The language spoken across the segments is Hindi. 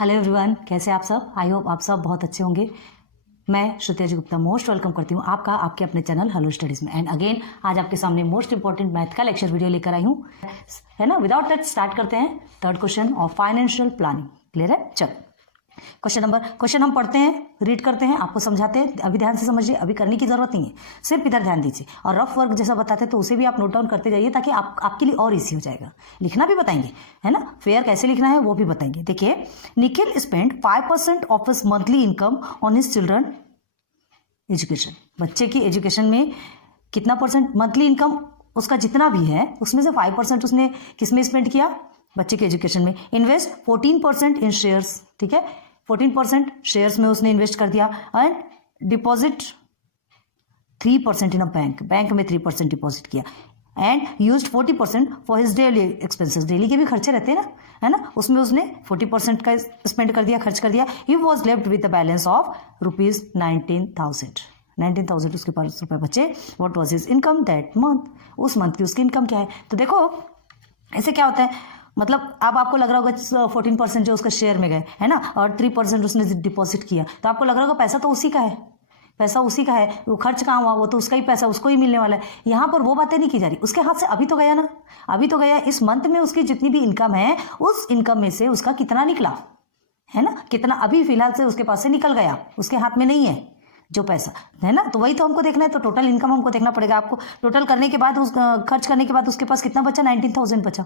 हेलो एवरीवन, कैसे आप सब। आई होप आप सब बहुत अच्छे होंगे। मैं श्रुति गुप्ता मोस्ट वेलकम करती हूँ आपका आपके अपने चैनल हेलो स्टडीज़ में। एंड अगेन आज आपके सामने मोस्ट इंपॉर्टेंट मैथ का लेक्चर वीडियो लेकर आई हूँ, है ना। विदाउट दैट स्टार्ट करते हैं third question of financial planning. Clear है? चलो क्वेश्चन हम पढ़ते हैं, रीड करते हैं, आपको समझाते हैं। अभी ध्यान से समझिए, अभी करने की जरूरत नहीं है, सिर्फ इधर ध्यान दीजिए। और रफ वर्क जैसा बताते हैं तो उसे भी आप नोट डाउन करते जाइए ताकि आपके लिए और इजी हो जाएगा। लिखना भी बताएंगे, है ना। फेयर कैसे लिखना है वो भी बताएंगे। देखिए, Nikhil spend 5% of his monthly income on his children education. बच्चे की एजुकेशन में कितना परसेंट मंथली इनकम उसका जितना भी है उसमें से 5% उसने किस में स्पेंड किया? बच्चे के एजुकेशन में। इन्वेस्ट 14% इन शेयर्स, ठीक है, 14% शेयर्स में उसने इन्वेस्ट कर दिया। And deposit 3% in a bank में 3% डिपॉजिट किया। And used 40% for his daily expenses. Daily के भी खर्चे रहते हैं ना, है ना, उसमें उसने 40% का स्पेंड कर दिया, खर्च कर दिया। He was left with the balance of ₹19,000 उसके पास रुपए बचे। What was his income that month? उस मंथ की उसकी इनकम क्या है? तो देखो ऐसे क्या होता है, मतलब अब आपको लग रहा होगा 14% जो उसका शेयर में गए, है ना, और 3% उसने डिपॉजिट किया, तो आपको लग रहा होगा पैसा तो उसी का है, पैसा उसी का है, वो खर्च कहाँ हुआ, वो तो उसका ही पैसा उसको ही मिलने वाला है। यहाँ पर वो बातें नहीं की जा रही, उसके हाथ से अभी तो गया ना, अभी तो गया। इस मंथ में उसकी जितनी भी इनकम है उस इनकम में से उसका कितना निकला, है ना, कितना अभी फिलहाल से उसके पास से निकल गया, उसके हाथ में नहीं है जो पैसा, है ना। तो वही तो हमको देखना है। तो टोटल इनकम हमको देखना पड़ेगा। आपको टोटल करने के बाद खर्च करने के बाद उसके पास कितना बचा? 19,000 बचा।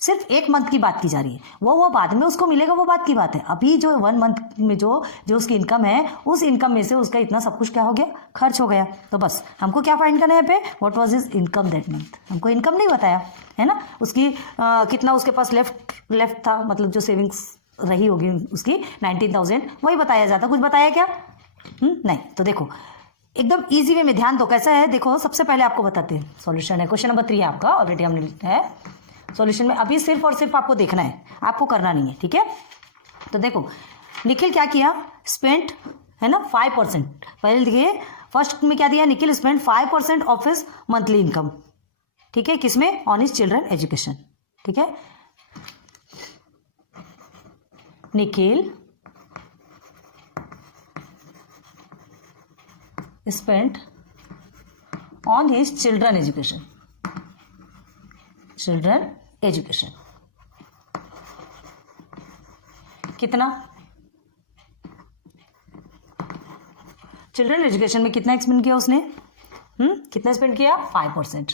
सिर्फ एक मंथ की बात की जा रही है, वो बाद में उसको मिलेगा, वो बात की बात है। अभी जो 1 मंथ में जो उसकी इनकम है उस इनकम में से उसका इतना सब कुछ क्या हो गया? खर्च हो गया। तो बस हमको क्या फाइंड करना है यहाँ पे? What was his income that month. हमको इनकम नहीं बताया, है ना। उसकी कितना उसके पास लेफ्ट था, मतलब जो सेविंग्स रही होगी उसकी 19,000, वही बताया जाता। कुछ बताया क्या? नहीं। तो देखो एकदम इजी वे में ध्यान दो कैसा है। देखो सबसे पहले आपको बताते हैं सॉल्यूशन है। क्वेश्चन नंबर 3 है आपका, ऑलरेडी हमने लिखा है सॉल्यूशन में। अभी सिर्फ और सिर्फ आपको देखना है, आपको करना नहीं है, ठीक है। तो देखो निखिल क्या किया? स्पेंट, है ना, 5%। पहले देखिए फर्स्ट में क्या दिया? Nikhil spent 5% of his monthly income, ठीक है, किसमें? ऑन हिज चिल्ड्रन एजुकेशन, ठीक है। Nikhil spent on his children education कितना? चिल्ड्रन एजुकेशन में कितना स्पेंड किया उसने? कितना स्पेंड किया? 5%,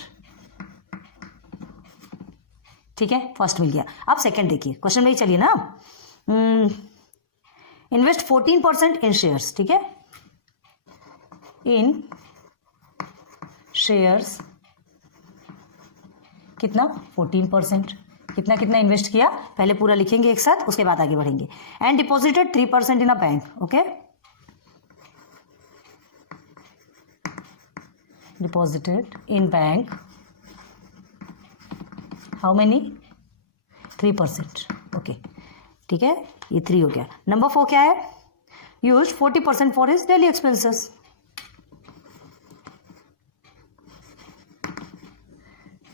ठीक है, फर्स्ट मिल गया। अब सेकंड देखिए, क्वेश्चन में ही चलिए ना। इन्वेस्ट 14% इन शेयर्स, ठीक है, इन शेयर्स कितना? 14%। कितना कितना इन्वेस्ट किया पहले पूरा लिखेंगे एक साथ, उसके बाद आगे बढ़ेंगे। And deposited 3% in a bank, okay, deposited in bank how many? 3%, okay, ठीक है, ये 3 हो गया। नंबर 4 क्या है? Used 40% for his daily expenses.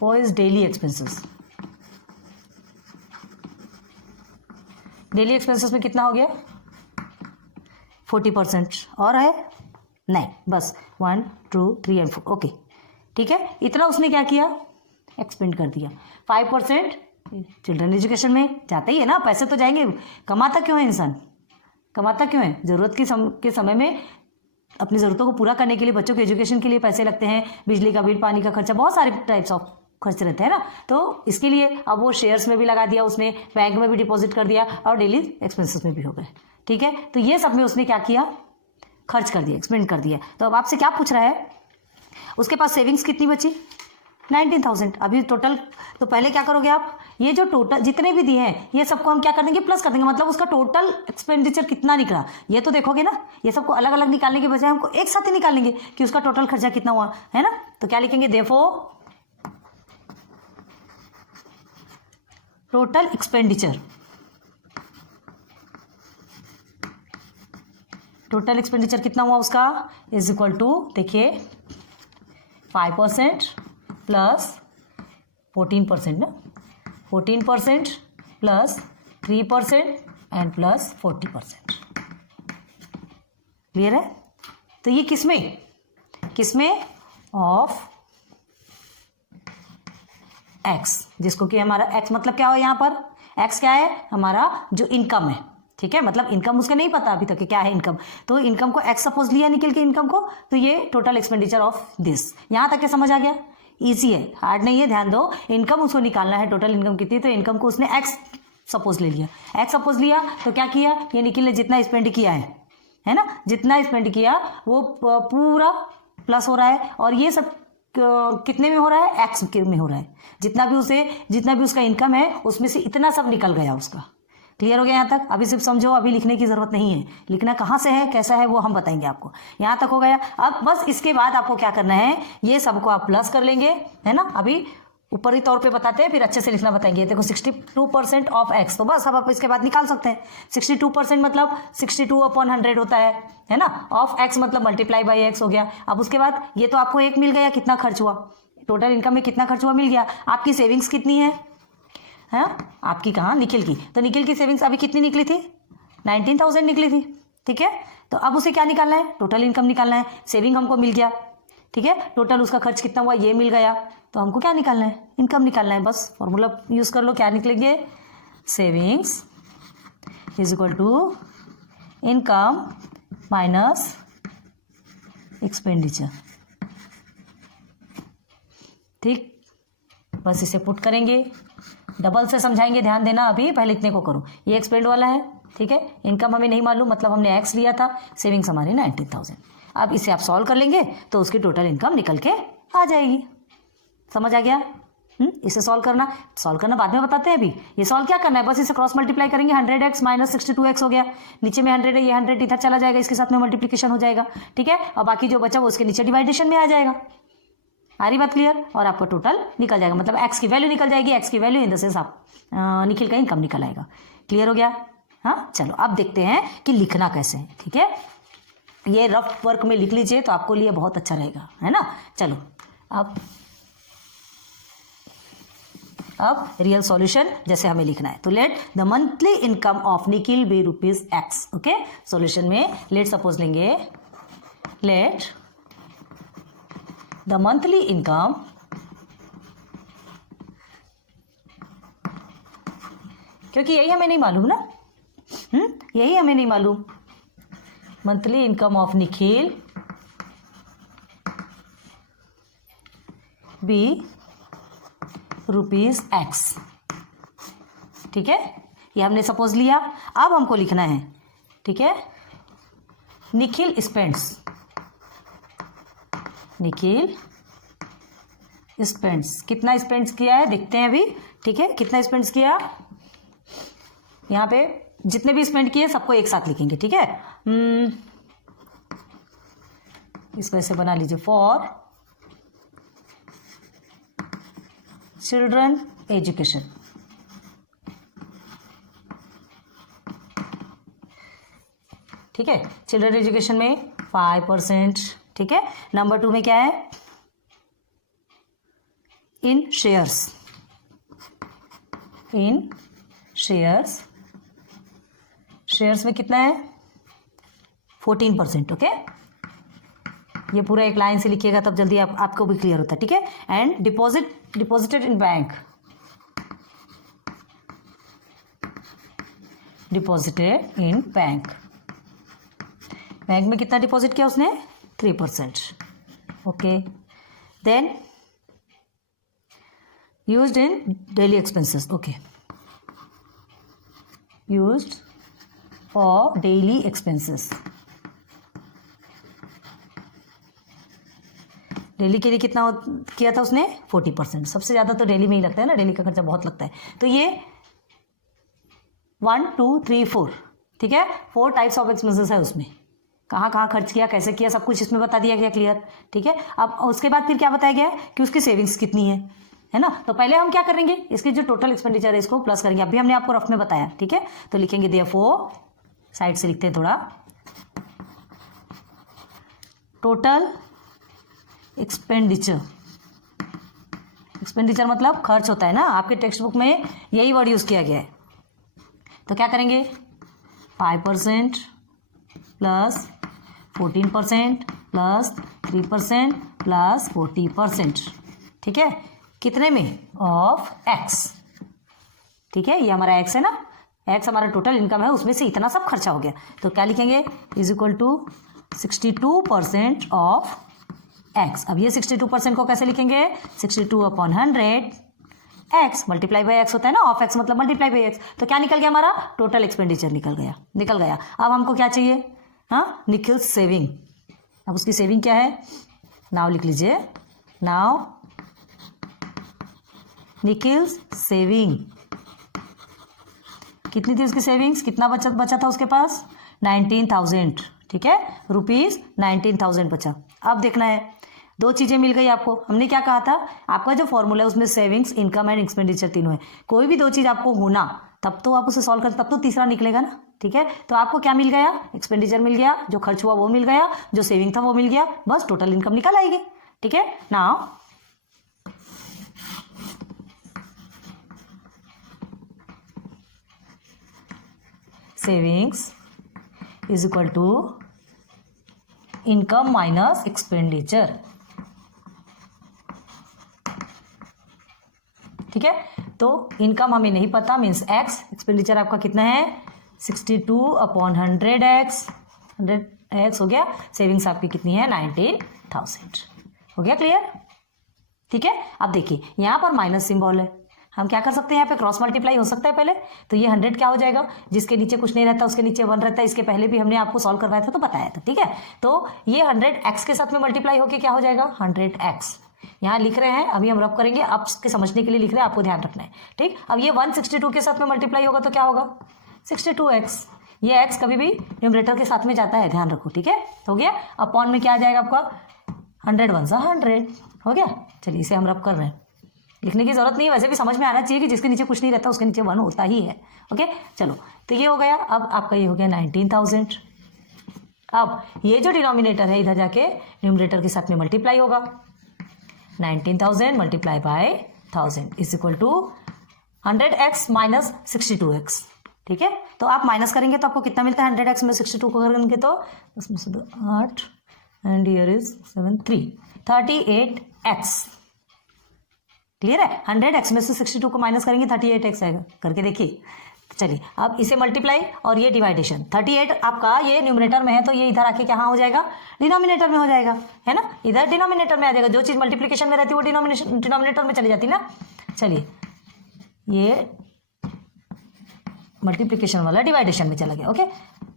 For his daily expenses, daily expenses में कितना हो गया? 40%। और है? नहीं, बस 1 2 3 एंड 4, ओके, ठीक है। इतना उसने क्या किया? एक्सपेंड कर दिया। 5% चिल्ड्रन एजुकेशन में जाते ही है ना, पैसे तो जाएंगे। कमाता क्यों है इंसान? कमाता क्यों है? जरूरत के समय में अपनी ज़रूरतों को पूरा करने के लिए, बच्चों के एजुकेशन के लिए पैसे लगते हैं, बिजली का बिल, पानी का खर्चा, बहुत सारे टाइप्स ऑफ खर्च रहते हैं ना। तो इसके लिए अब वो शेयर्स में भी लगा दिया उसने, बैंक में भी डिपॉजिट कर दिया, और डेली एक्सपेंसेस में भी हो गए, ठीक है। तो ये सब में उसने क्या किया? खर्च कर दिया, एक्सपेंड कर दिया। तो अब आपसे क्या पूछ रहा है? उसके पास सेविंग्स कितनी बची? 19,000। अभी टोटल, तो पहले क्या करोगे आप? ये जो टोटल जितने भी दिए हैं ये सबको हम क्या कर देंगे? प्लस कर देंगे। मतलब उसका टोटल एक्सपेंडिचर कितना निकला ये तो देखोगे ना। ये सबको अलग अलग निकालने के बजाय हमको एक साथ ही निकाल लेंगे कि उसका टोटल खर्चा कितना हुआ, है ना। तो क्या लिखेंगे? Therefore total expenditure, total expenditure कितना हुआ उसका? इज इक्वल टू, देखिए 5% प्लस 14% ना, 14% प्लस 3% एंड प्लस 40%। क्लियर है? तो ये किसमें ऑफ एक्स, जिसको कि हमारा एक्स मतलब क्या हो यहाँ पर, एक्स क्या है हमारा जो इनकम है, ठीक है, मतलब इनकम उसका नहीं पता अभी तक कि क्या है इनकम, तो इनकम को एक्स सपोज लिया निकल के इनकम को, तो ये टोटल एक्सपेंडिचर ऑफ दिस। यहां तक क्या समझ आ गया? इजी है, हार्ड नहीं है, ध्यान दो। इनकम उसको निकालना है, टोटल इनकम कितनी, तो इनकम को उसने एक्स सपोज ले लिया, एक्स सपोज लिया तो क्या किया, ये निकल ने जितना स्पेंड किया है ना, जितना स्पेंड किया वो पूरा प्लस हो रहा है, और ये सब कितने में हो रहा है, एक्स में हो रहा है, जितना भी उसका इनकम है उसमें से इतना सब निकल गया उसका। क्लियर हो गया यहाँ तक? अभी सिर्फ समझो, अभी लिखने की जरूरत नहीं है, लिखना कहाँ से है कैसा है वो हम बताएंगे आपको। यहाँ तक हो गया। अब बस इसके बाद आपको क्या करना है, ये सबको आप प्लस कर लेंगे, है ना, अभी ऊपरी तौर पे बताते हैं, फिर अच्छे से लिखना बताएंगे। देखो 62% ऑफ एक्स, तो बस अब आप इसके बाद निकाल सकते हैं। 62% मतलब 62/100 होता है ना, ऑफ एक्स मतलब मल्टीप्लाई बाई एक्स हो गया। अब उसके बाद ये तो आपको एक मिल गया, कितना खर्च हुआ, टोटल इनकम में कितना खर्च हुआ मिल गया। आपकी सेविंग्स कितनी है आपकी, कहाँ, निखिल की, तो निखिल की सेविंग्स अभी कितनी निकली थी, 19,000 निकली थी, ठीक है। तो अब उसे क्या निकालना है, टोटल इनकम निकालना है। सेविंग हमको मिल गया, ठीक है, टोटल उसका खर्च कितना हुआ ये मिल गया, तो हमको क्या निकालना है, इनकम निकालना है। बस फॉर्मूला यूज कर लो, क्या निकलेंगे, savings is equal to income minus expenditure. ठीक, बस इसे पुट करेंगे, डबल से समझाएंगे, ध्यान देना, अभी पहले इतने को करो। ये एक्सपेंड वाला है, ठीक है, इनकम हमें नहीं मालूम, मतलब हमने एक्स लिया था, सेविंग्स हमारी 19,000। अब इसे आप सॉल्व कर लेंगे तो उसकी टोटल इनकम निकल के आ जाएगी। समझ आ गया? इसे सॉल्व करना बाद में बताते हैं। अभी ये सॉल्व क्या करना है, बस इसे क्रॉस मल्टीप्लाई करेंगे, 100x माइनस 62x हो गया, नीचे में 100 है, ये 100 इधर चला जाएगा, इसके साथ में मल्टीप्लीकेशन हो जाएगा, ठीक है, और बाकी जो बचा वो उसके नीचे डिवाइडेशन में आ जाएगा। आ रही बात क्लियर? और आपका टोटल निकल जाएगा, मतलब एक्स की वैल्यू निकल जाएगी, एक्स की वैल्यू इन द सेंस आप निखिल का इनकम निकल आएगा। क्लियर हो गया? हाँ, चलो अब देखते हैं कि लिखना कैसे है, ठीक है। ये रफ वर्क में लिख लीजिए तो आपको लिए बहुत अच्छा रहेगा, है ना। चलो अब रियल सॉल्यूशन जैसे हमें लिखना है, तो let the monthly income of Nikhil be ₹X। Okay, solution में लेट सपोज लेंगे, लेट द मंथली इनकम क्योंकि यही हमें नहीं मालूम ना, यही हमें नहीं मालूम, monthly income of Nikhil be ₹X, ठीक है, ये हमने सपोज लिया। अब हमको लिखना है, ठीक है, निखिल स्पेंड्स, निखिल स्पेंड्स, कितना स्पेंड्स किया है देखते हैं अभी, ठीक है, कितना स्पेंड्स किया, यहाँ पे जितने भी स्पेंड किए सबको एक साथ लिखेंगे, ठीक है। इसको ऐसे बना लीजिए, फॉर चिल्ड्रन एजुकेशन, ठीक है, चिल्ड्रन एजुकेशन में 5%, ठीक है। नंबर 2 में क्या है, इन शेयर्स, इन शेयर्स, शेयर्स में कितना है 14%, ओके। ये पूरा एक लाइन से लिखिएगा तब जल्दी आपको भी क्लियर होता है, ठीक है। And deposited in bank, deposited in bank, bank में कितना डिपॉजिट किया उसने 3%, okay. Then used in daily expenses, okay, used for daily expenses, daily के लिए कितना किया था उसने 40%, सबसे ज़्यादा तो डेली में ही लगता है ना, डेली का खर्चा बहुत लगता है। तो ये 1 2 3 4, ठीक है, 4 टाइप्स ऑफ एक्सपेंसेस है उसमें, कहाँ कहाँ खर्च किया, कैसे किया, सब कुछ इसमें बता दिया गया, क्लियर, ठीक है। अब उसके बाद फिर क्या बताया गया है कि उसकी सेविंग्स कितनी है ना। तो पहले हम क्या करेंगे, इसकी जो टोटल एक्सपेंडिचर है इसको प्लस करेंगे, अभी हमने आपको रफ में बताया, ठीक है। तो लिखेंगे देयरफॉर, साइड से लिखते हैं थोड़ा, टोटल एक्सपेंडिचर, एक्सपेंडिचर मतलब खर्च होता है ना, आपके टेक्स्ट बुक में यही वर्ड यूज किया गया है। तो क्या करेंगे, 5% प्लस 14% प्लस 3% प्लस 40%, ठीक है, कितने में? ऑफ एक्स, ठीक है, ये हमारा एक्स है ना, एक्स हमारा टोटल इनकम है, उसमें से इतना सब खर्चा हो गया, तो क्या लिखेंगे? Is equal to 62% of x. अब ये 62% को कैसे लिखेंगे? 62/100 एक्स मल्टीप्लाई बाई एक्स होता है ना, ऑफ एक्स मतलब मल्टीप्लाई बाई एक्स, तो क्या निकल गया हमारा? टोटल एक्सपेंडिचर निकल गया। अब हमको क्या चाहिए? हाँ, निखिल सेविंग। अब उसकी सेविंग क्या है? नाउ लिख लीजिए, नाउ निखिल सेविंग। कितनी थी उसकी सेविंग्स? कितना बचा था उसके पास? 19,000, ठीक है, ₹19,000 बचा। अब देखना है, दो चीजें मिल गई आपको। हमने क्या कहा था? आपका जो फॉर्मूला है उसमें सेविंग्स, इनकम एंड एक्सपेंडिचर तीनों है। कोई भी दो चीज आपको होना तब तो आप उसे सॉल्व कर, तब तो तीसरा निकलेगा ना, ठीक है। तो आपको क्या मिल गया? एक्सपेंडिचर मिल गया, जो खर्च हुआ वो मिल गया, जो सेविंग था वो मिल गया, बस टोटल इनकम निकल आएगी, ठीक है। Now savings is equal to income minus expenditure, ठीक है। तो इनकम हमें नहीं पता, मीन्स एक्स, एक्सपेंडिचर आपका कितना है? 62/100 एक्स, 100 एक्स हो गया। सेविंग्स आपकी कितनी है? 19,000। हो गया क्लियर, ठीक है। अब देखिए यहाँ पर माइनस सिंबल है, हम क्या कर सकते हैं? यहाँ पे क्रॉस मल्टीप्लाई हो सकता है पहले, तो ये 100 क्या हो जाएगा? जिसके नीचे कुछ नहीं रहता उसके नीचे 1 रहता है। इसके पहले भी हमने आपको सॉल्व करवाया था तो बताया था, ठीक है। तो ये 100 एक्स के साथ में मल्टीप्लाई होके क्या हो जाएगा? 100 एक्स। यहाँ लिख रहे हैं, अभी हम रब करेंगे, आप के समझने के लिए लिख रहे हैं, आपको ध्यान रखना है, ठीक। अब ये 162 के साथ में मल्टीप्लाई होगा तो क्या होगा? 62x। ये x कभी भी न्यूमरेटर के साथ में जाता है, ध्यान रखो, ठीक है। हो गया। अपॉन में क्या आ जाएगा आपका? 100 1 100 हो गया। चलिए इसे हम रब कर रहे हैं, लिखने की जरूरत नहीं है, वैसे भी समझ में आना चाहिए कि जिसके नीचे कुछ नहीं रहता उसके नीचे 1 होता ही है। ओके, चलो तो ये हो गया। अब आपका ये हो गया 19,000। अब ये जो डिनोमिनेटर है इधर जाके न्यूमरेटर के साथ में मल्टीप्लाई होगा। 19,000 multiply by 1000 is equal to 100x minus 62x, ठीक है। तो आप माइनस करेंगे तो आपको कितना मिलता है? 100x में 62 को करेंगे तो उसमें से 8 and here is 7 3 38x। Clear है? 100x में से 62 को माइनस करेंगे 38x आएगा। करके देखिए। चलिए अब इसे मल्टीप्लाई और ये डिवाइडेशन। 38 आपका ये न्यूमरेटर में है तो ये इधर आके कहाँ हो जाएगा? डिनोमिनेटर में हो जाएगा, है ना। इधर डिनोमिनेटर में आ जाएगा। जो चीज मल्टीप्लिकेशन में रहती है वो डिनोमिनेटर में चली जाती है ना। चलिए ये मल्टीप्लिकेशन वाला डिवाइडेशन में चला गया। ओके,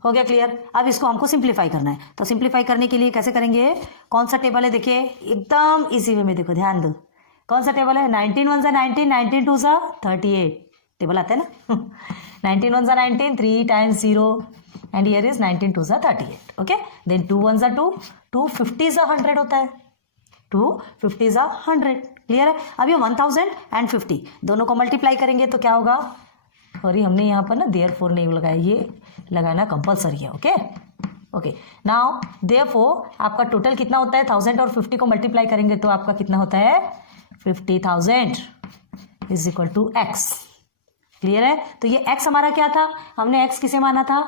हो गया क्लियर। अब इसको हमको सिंप्लीफाई करना है, तो सिंप्लीफाई करने के लिए कैसे करेंगे? कौन सा टेबल है? देखिए एकदम इजी वे में, देखो ध्यान दो। कौन सा टेबल है? 19 1 19, 19 2 38 टेबल आता है ना। 19 1 19, 3 times 0 and here is 19 2 38. Okay, then 2 1 2, 2 50 100 होता है, 2 50 100। क्लियर है? अब ये 1000 and 50 दोनों को मल्टीप्लाई करेंगे तो क्या होगा? और ये हमने यहाँ पर ना देयरफॉर नहीं लगाया, ये लगाना कंपलसरी है। ओके ओके, नाउ देयरफॉर आपका टोटल कितना होता है? 1000 और 50 को मल्टीप्लाई करेंगे तो आपका कितना होता है? 50,000 is equal to x. Clear है? तो ये x हमारा क्या था? हमने x किसे माना था?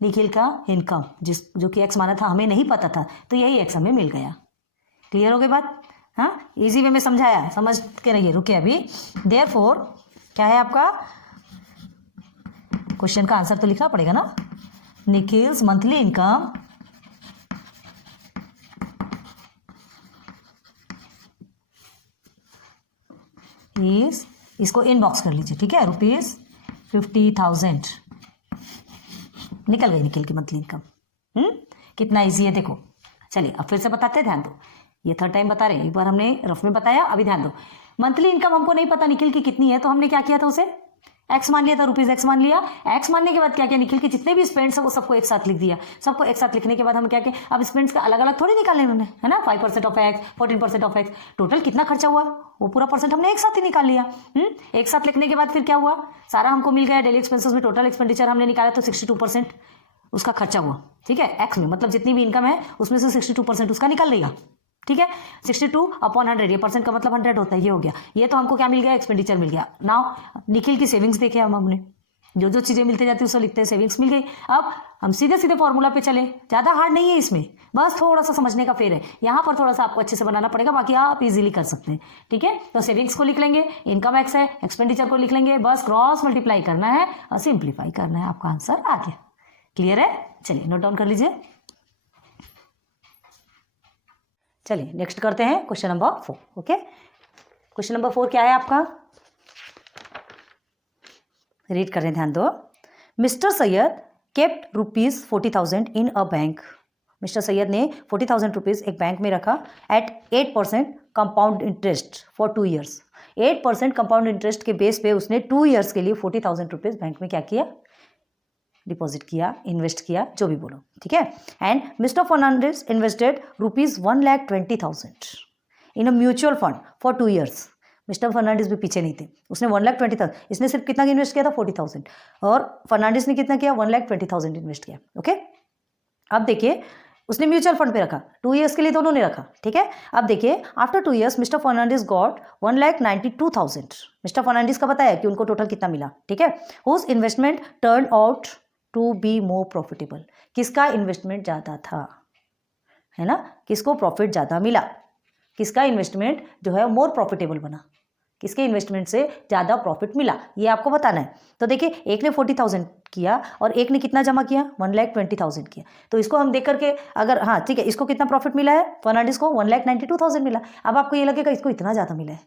निखिल का इनकम, जो कि x माना था, हमें नहीं पता था, तो यही x हमें मिल गया। क्लियर हो गई बात? हाँ, इजी वे में समझाया, समझ के रहिए। रुके अभी। देयरफॉर क्या है आपका क्वेश्चन का आंसर तो लिखना पड़ेगा ना। निखिल्स मंथली इनकम इज, इसको इनबॉक्स कर लीजिए, ठीक है, ₹50,000 निकल गई निखिल की मंथली इनकम। कितना इजी है देखो। चलिए अब फिर से बताते हैं, ध्यान दो। ये थर्ड टाइम बता रहे हैं, एक बार हमने रफ में बताया, अभी ध्यान दो। मंथली इनकम हमको नहीं पता निखिल की कितनी है, तो हमने क्या किया था? उसे एक्स मान लिया था, ₹x मान लिया। एक्स मानने के बाद क्या किया? निखिल के जितने भी स्पेंड्स है वो सबको एक साथ लिख दिया। सबको एक साथ लिखने के बाद हम क्या किया? अब स्पेंड्स का अलग अलग थोड़ी निकालने उन्होंने, है ना। 5% of x, 14% of x, total कितना खर्चा हुआ वो पूरा परसेंट हमने एक साथ ही निकाल लिया। एक साथ लिखने के बाद फिर क्या हुआ? सारा हमको मिल गया। डेली एक्सपेंसेस में टोटल एक्सपेंडिचर हमने निकाला तो 62% उसका खर्चा हुआ, ठीक है। एक्स में मतलब जितनी भी इनकम है उसमें से 62% उसका निकल लिया, ठीक है। 62/100, ये परसेंट का मतलब 100 होता है। ये हो गया। ये तो हमको क्या मिल गया? एक्सपेंडिचर मिल गया। नाउ निखिल की सेविंग्स देखे हमने, जो जो चीज़ें मिलते जाती है उसको लिखते हैं, सेविंग्स मिल गई। अब हम सीधे सीधे फॉर्मूला पे चले, ज़्यादा हार्ड नहीं है इसमें, बस थोड़ा सा समझने का फेर है। यहाँ पर थोड़ा सा आपको अच्छे से बनाना पड़ेगा, बाकी आप इजीली कर सकते हैं। ठीक है, तो सेविंग्स को लिख लेंगे, इनकम एक्स है, एक्सपेंडिचर को लिख लेंगे, बस क्रॉस मल्टीप्लाई करना है और सिंप्लीफाई करना है, आपका आंसर आ गया। क्लियर है? चलिए नोट डाउन कर लीजिए। चलिए नेक्स्ट करते हैं question number 4। Okay, question number 4 क्या है आपका, रीड करें, ध्यान दो। Mister Syed kept ₹40,000 in a bank. Mister Syed ने 40,000 रुपीज़ एक बैंक में रखा at 8% compound interest for 2 years. 8% compound interest के बेस पे उसने 2 ईयर्स के लिए 40,000 रुपीज़ बैंक में क्या किया, डिपॉजिट किया, इन्वेस्ट किया, जो भी बोलो। ठीक है, and mister Fernandes invested ₹1,20,000 in a mutual fund for 2 years. Mister Fernandes भी पीछे नहीं थे, उसने 1,20,000, इसने सिर्फ कितना इन्वेस्ट किया था 40,000, और फर्नांडिस ने कितना किया 1,20,000 इन्वेस्ट किया। ओके, अब देखिए उसने म्यूचुअल फंड पे रखा 2 ईयर्स के लिए, दोनों ने रखा। ठीक है, अब देखिए after 2 years mister Fernandes got 1,92,000। Mister Fernandes का बताया कि उनको टोटल कितना मिला। ठीक है, whose investment turn out to be more profitable. किसका इन्वेस्टमेंट ज़्यादा था, है ना, किसको प्रॉफिट ज़्यादा मिला, किसका इन्वेस्टमेंट जो है मोर प्रॉफिटेबल बना, किसके इन्वेस्टमेंट से ज़्यादा प्रॉफिट मिला, ये आपको बताना है। तो देखिए एक ने 40,000 किया और एक ने कितना जमा किया 1,20,000 किया। तो इसको हम देख करके अगर, हाँ ठीक है, इसको कितना प्रॉफिट मिला है, फर्नांडिस को 1,92,000 मिला। अब आपको ये लगेगा इसको इतना ज़्यादा मिला है,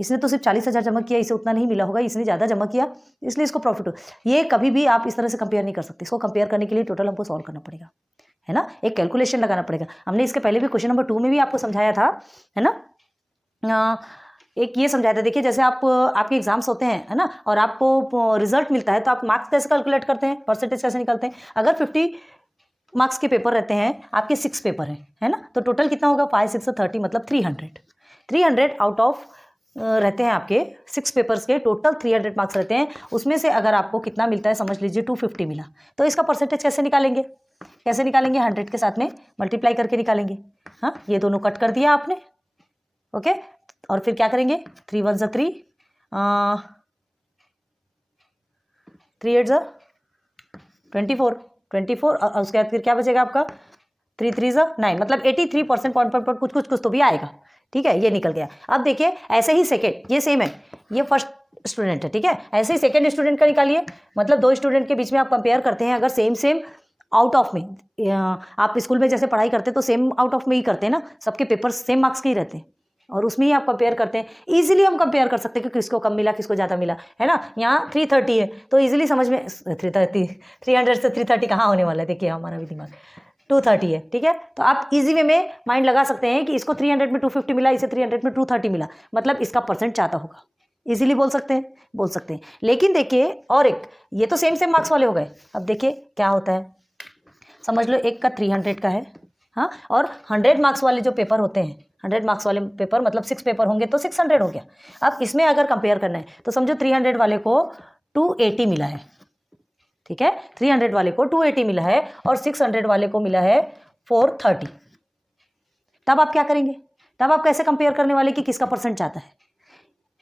इसने तो सिर्फ 40,000 जमा किया, इसे उतना नहीं मिला होगा, इसने ज़्यादा जमा किया इसलिए इसको प्रॉफिट हो। ये कभी भी आप इस तरह से कंपेयर नहीं कर सकते, इसको कंपेयर करने के लिए टोटल हमको सॉल्व करना पड़ेगा, है ना, एक कैलकुलेशन लगाना पड़ेगा। हमने इसके पहले भी क्वेश्चन नंबर 2 में भी आपको समझाया था, है ना, एक ये समझाया था। देखिए जैसे आपके एग्जाम्स होते हैं, है ना, और आपको रिजल्ट मिलता है तो आप मार्क्स कैसे कैलकुलेट करते हैं, परसेंटेज कैसे निकालते हैं। अगर 50 मार्क्स के पेपर रहते हैं, आपके 6 पेपर हैं, है ना, तो टोटल कितना होगा 5 6 30 मतलब 300 आउट ऑफ रहते हैं आपके 6 पेपर्स के, टोटल 300 मार्क्स रहते हैं। उसमें से अगर आपको कितना मिलता है, समझ लीजिए 250 मिला, तो इसका परसेंटेज कैसे निकालेंगे, 100 के साथ में मल्टीप्लाई करके निकालेंगे। हाँ, ये दोनों कट कर दिया आपने। ओके, और फिर क्या करेंगे, 3 1 3 3 8 24 और उसके बाद फिर क्या बचेगा आपका 3 3 9 मतलब 83% पॉइंट कुछ तो भी आएगा। ठीक है, ये निकल गया। अब देखिए ऐसे ही सेकेंड, ये सेम है, ये फर्स्ट स्टूडेंट है, ठीक है, ऐसे ही सेकेंड स्टूडेंट का निकालिए। मतलब 2 स्टूडेंट के बीच में आप कंपेयर करते हैं, अगर सेम आउट ऑफ में, आप स्कूल में जैसे पढ़ाई करते हैं तो सेम आउट ऑफ में ही करते हैं ना, सबके पेपर सेम मार्क्स के ही रहते हैं और उसमें ही आप कंपेयर करते हैं। इजीली हम कंपेयर कर सकते हैं कि किसको कम मिला किसको ज़्यादा मिला, है ना। यहाँ 330 है तो इजीली समझ में 300 से 330 कहाँ होने वाला है, देखिए हमारा भी दिमाग 230 है। ठीक है, तो आप इजी वे में माइंड लगा सकते हैं कि इसको 300 में 250 मिला, इसे 300 में 230 मिला, मतलब इसका परसेंट ज़्यादा होगा। इजीली बोल सकते हैं। लेकिन देखिए और एक, ये तो सेम मार्क्स वाले हो गए। अब देखिए क्या होता है, समझ लो एक का 300 का है, हाँ, और 100 मार्क्स वाले जो पेपर होते हैं, 100 मार्क्स वाले पेपर मतलब 6 पेपर होंगे तो 600 हो गया। अब इसमें अगर कंपेयर करना है तो समझो 300 वाले को 280 मिला है, ठीक है, 300 वाले को 280 मिला है और 600 वाले को मिला है 430। तब आप क्या करेंगे, तब आप कैसे कंपेयर करने वाले कि किसका परसेंट ज़्यादा है।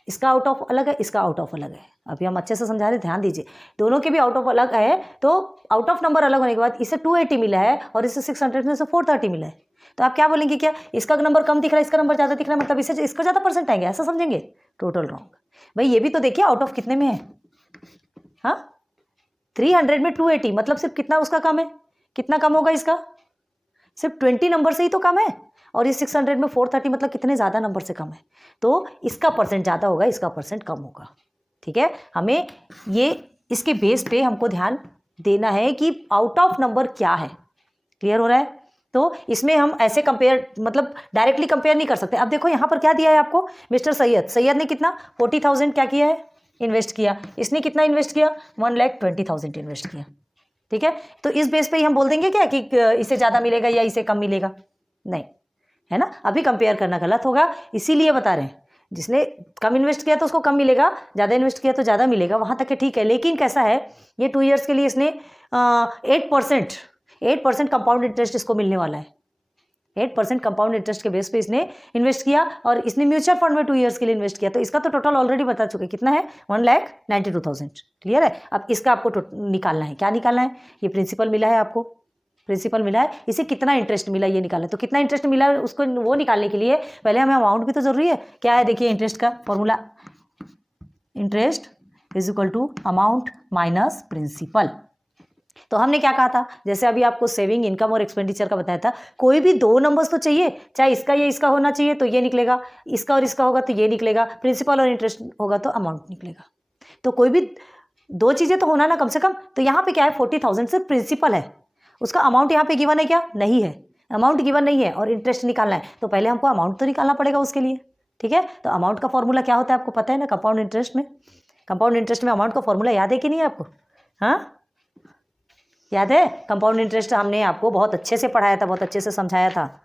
इसका आउट ऑफ अलग है, इसका आउट ऑफ अलग है। अभी हम अच्छे से समझा रहे, ध्यान दीजिए, दोनों के भी आउट ऑफ अलग है, तो आउट ऑफ नंबर अलग होने के बाद इसे 280 मिला है और इसे 600 में से 430 मिला है, तो आप क्या बोलेंगे, क्या इसका नंबर कम दिख रहा है, इसका नंबर ज़्यादा दिख रहा है, मतलब इसे इसका ज़्यादा परसेंट आएंगे, ऐसा समझेंगे। टोटल रॉन्ग भाई, ये भी तो देखिए आउट ऑफ कितने में है, हाँ 300 में 280 मतलब सिर्फ कितना उसका कम है, कितना कम होगा इसका, सिर्फ 20 नंबर से ही तो कम है, और ये 600 में 430 मतलब कितने ज़्यादा नंबर से कम है, तो इसका परसेंट ज़्यादा होगा, इसका परसेंट कम होगा। ठीक है, हमें ये इसके बेस पे हमको ध्यान देना है कि आउट ऑफ नंबर क्या है। क्लियर हो रहा है, तो इसमें हम ऐसे कंपेयर मतलब डायरेक्टली कंपेयर नहीं कर सकते। अब देखो यहाँ पर क्या दिया है आपको, मिस्टर सैयद ने कितना 40,000 क्या किया है, इन्वेस्ट किया। इसने कितना इन्वेस्ट किया 1,20,000 इन्वेस्ट किया। ठीक है, तो इस बेस पे ही हम बोल देंगे क्या कि इसे ज़्यादा मिलेगा या इसे कम मिलेगा, नहीं, है ना। अभी कंपेयर करना गलत होगा, इसीलिए बता रहे हैं, जिसने कम इन्वेस्ट किया तो उसको कम मिलेगा, ज़्यादा इन्वेस्ट किया तो ज़्यादा मिलेगा, वहाँ तक है ठीक है। लेकिन कैसा है, ये 2 ईयर्स के लिए इसने 8% कंपाउंड इंटरेस्ट इसको मिलने वाला है, 8% कंपाउंड इंटरेस्ट के बेस पे इसने इन्वेस्ट किया और इसने म्यूचुअल फंड में 2 ईयर्स के लिए इन्वेस्ट किया, तो इसका तो टोटल ऑलरेडी बता चुके कितना है 1,92,000। क्लियर है। अब इसका आपको निकालना है। क्या निकालना है? ये प्रिंसिपल मिला है आपको, प्रिंसिपल मिला है, इसे कितना इंटरेस्ट मिला ये निकालना है। तो कितना इंटरेस्ट मिला है उसको वो निकालने के लिए पहले हमें अमाउंट भी तो जरूरी है। क्या है देखिए इंटरेस्ट का formula, interest is equal to amount minus principal. तो हमने क्या कहा था, जैसे अभी आपको सेविंग, इनकम और एक्सपेंडिचर का बताया था, कोई भी 2 नंबर्स तो चाहिए, चाहे इसका या इसका होना चाहिए तो ये निकलेगा, इसका और इसका होगा तो ये निकलेगा, प्रिंसिपल और इंटरेस्ट होगा तो अमाउंट निकलेगा। तो कोई भी 2 चीज़ें तो होना ना कम से कम। तो यहाँ पे क्या है 40,000 से प्रिंसिपल है, उसका अमाउंट यहाँ पे गिवन है क्या? नहीं है, अमाउंट गिवन नहीं है और इंटरेस्ट निकालना है, तो पहले हमको अमाउंट तो निकालना पड़ेगा उसके लिए। ठीक है, तो अमाउंट का फॉर्मूला क्या होता है आपको पता है ना, कंपाउंड इंटरेस्ट में। कंपाउंड इंटरेस्ट में अमाउंट का फॉर्मूला याद है कि नहीं आपको? हाँ याद है? कंपाउंड इंटरेस्ट हमने आपको बहुत अच्छे से पढ़ाया था, बहुत अच्छे से समझाया था,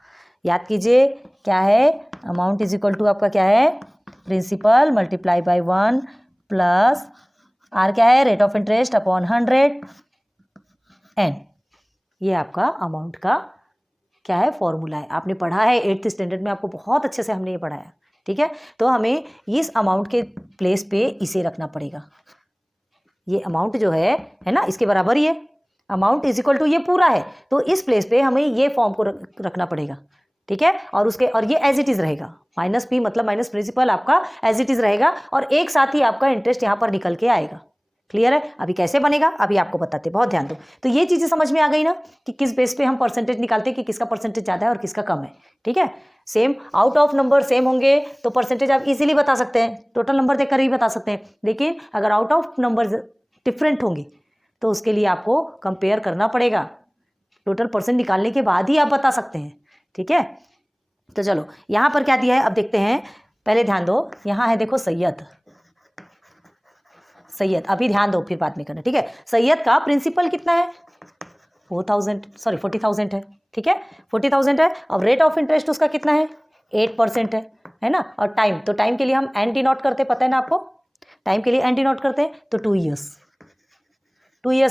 याद कीजिए। क्या है? अमाउंट इज इक्वल टू आपका क्या है, principal multiply by 1 plus R क्या है, rate of interest upon 100 N. ये आपका अमाउंट का क्या है, फॉर्मूला है। आपने पढ़ा है 8th स्टैंडर्ड में, आपको बहुत अच्छे से हमने ये पढ़ाया। ठीक है, तो हमें इस अमाउंट के प्लेस पे इसे रखना पड़ेगा। ये अमाउंट जो है ना, इसके बराबर ही है, अमाउंट इज इक्वल टू ये पूरा है, तो इस प्लेस पे हमें ये फॉर्म को रखना पड़ेगा। ठीक है, और ये एज इट इज रहेगा, माइनस पी मतलब माइनस प्रिंसिपल आपका एज इट इज रहेगा, और एक साथ ही आपका इंटरेस्ट यहाँ पर निकल के आएगा। क्लियर है? अभी कैसे बनेगा अभी आपको बताते, बहुत ध्यान दो। तो ये चीज़ें समझ में आ गई ना कि किस बेस पे हम परसेंटेज निकालते हैं कि किसका परसेंटेज ज़्यादा है और किसका कम है। ठीक है, same out of number same होंगे तो परसेंटेज आप इजीली बता सकते हैं, टोटल नंबर देखकर ही बता सकते हैं। लेकिन अगर आउट ऑफ नंबर डिफरेंट होंगे तो उसके लिए आपको कंपेयर करना पड़ेगा, टोटल परसेंट निकालने के बाद ही आप बता सकते हैं। ठीक है, तो चलो यहाँ पर क्या दिया है अब देखते हैं। पहले ध्यान दो, यहाँ है देखो सैयद, सैयद अभी ध्यान दो फिर बाद में करना। ठीक है, सैयद का प्रिंसिपल कितना है 40,000 है। ठीक है, 40,000 है। अब रेट ऑफ इंटरेस्ट उसका कितना है 8% है ना। और टाइम, तो टाइम के लिए हम एन डिनोट करते, पता है ना आपको, टाइम के लिए एन डिनोट करते हैं, तो 2 ईयर्स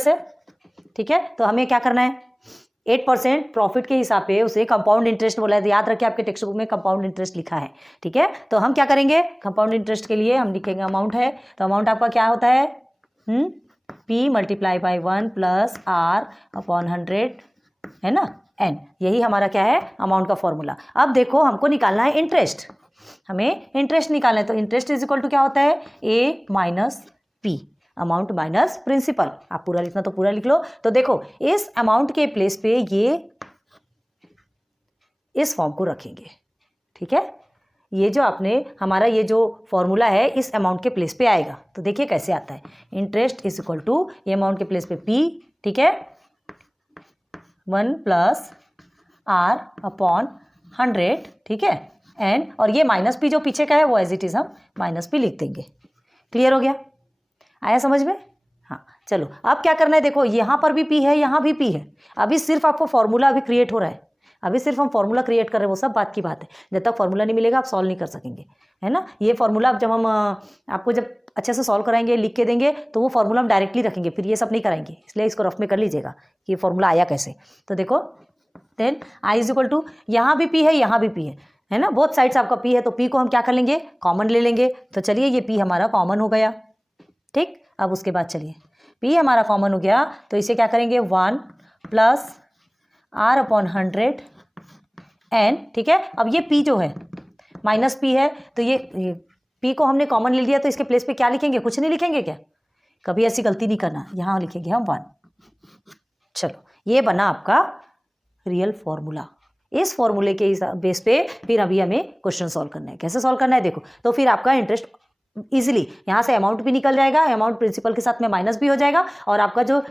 है। ठीक है, तो हमें क्या करना है 8% प्रॉफिट के हिसाब पे उसे कंपाउंड इंटरेस्ट बोला है। याद रखिए आपके टेक्स्ट बुक में कंपाउंड इंटरेस्ट लिखा है। ठीक है, तो हम क्या करेंगे, कंपाउंड इंटरेस्ट के लिए हम लिखेंगे अमाउंट है, तो अमाउंट आपका क्या होता है P multiply by 1 plus R upon 100 है ना N। यही हमारा क्या है अमाउंट का फॉर्मूला। अब देखो हमको निकालना है इंटरेस्ट, हमें इंटरेस्ट निकालना है, तो इंटरेस्ट इज इक्वल टू क्या होता है A minus P, amount minus principal. आप पूरा लिखना तो पूरा लिख लो। तो देखो इस अमाउंट के प्लेस पे ये इस फॉर्म को रखेंगे। ठीक है, ये जो आपने हमारा ये जो फॉर्मूला है इस अमाउंट के प्लेस पे आएगा। तो देखिए कैसे आता है, इंटरेस्ट इज इक्वल टू ये अमाउंट के प्लेस पे P, ठीक है 1 प्लस R अपॉन 100, ठीक है एंड, और ये माइनस P जो पीछे का है वो एज इट इज हम माइनस P लिख देंगे। क्लियर हो गया, आया समझ में? हाँ चलो अब क्या करना है, देखो यहाँ पर भी P है, यहाँ भी P है। अभी सिर्फ आपको फॉर्मूला अभी क्रिएट हो रहा है, अभी सिर्फ हम फॉर्मूला क्रिएट कर रहे हैं, वो सब बात की बात है। जब तक फॉर्मूला नहीं मिलेगा आप सॉल्व नहीं कर सकेंगे, है ना। ये फॉर्मूला अब जब हम आपको जब अच्छे से सॉल्व कराएंगे, लिख के देंगे, तो वो फॉर्मूला हम डायरेक्टली रखेंगे, फिर ये सब नहीं कराएंगे। इसलिए इसको रफ में कर लीजिएगा कि ये फॉर्मूला आया कैसे। तो देखो then I is equal to, यहाँ भी P है, यहाँ भी P है ना, बोथ साइड्स आपका P है, तो P को हम क्या कर लेंगे कॉमन ले लेंगे। तो चलिए ये P हमारा कॉमन हो गया, ठीक। अब उसके बाद चलिए P हमारा कॉमन हो गया, तो इसे क्या करेंगे 1 प्लस R अपॉन 100 एन, ठीक है। अब ये P जो है माइनस P है, तो ये P को हमने कॉमन ले लिया, तो इसके प्लेस पे क्या लिखेंगे, कुछ नहीं लिखेंगे क्या, कभी ऐसी गलती नहीं करना, यहाँ लिखेंगे हम 1। चलो ये बना आपका रियल फॉर्मूला। इस फॉर्मूले के बेस पे फिर अभी हमें क्वेश्चन सॉल्व करना है। कैसे सॉल्व करना है देखो, तो फिर आपका इंटरेस्ट इजीली यहाँ से अमाउंट भी निकल जाएगा, अमाउंट प्रिंसिपल के साथ में माइनस भी हो जाएगा, और आपका जो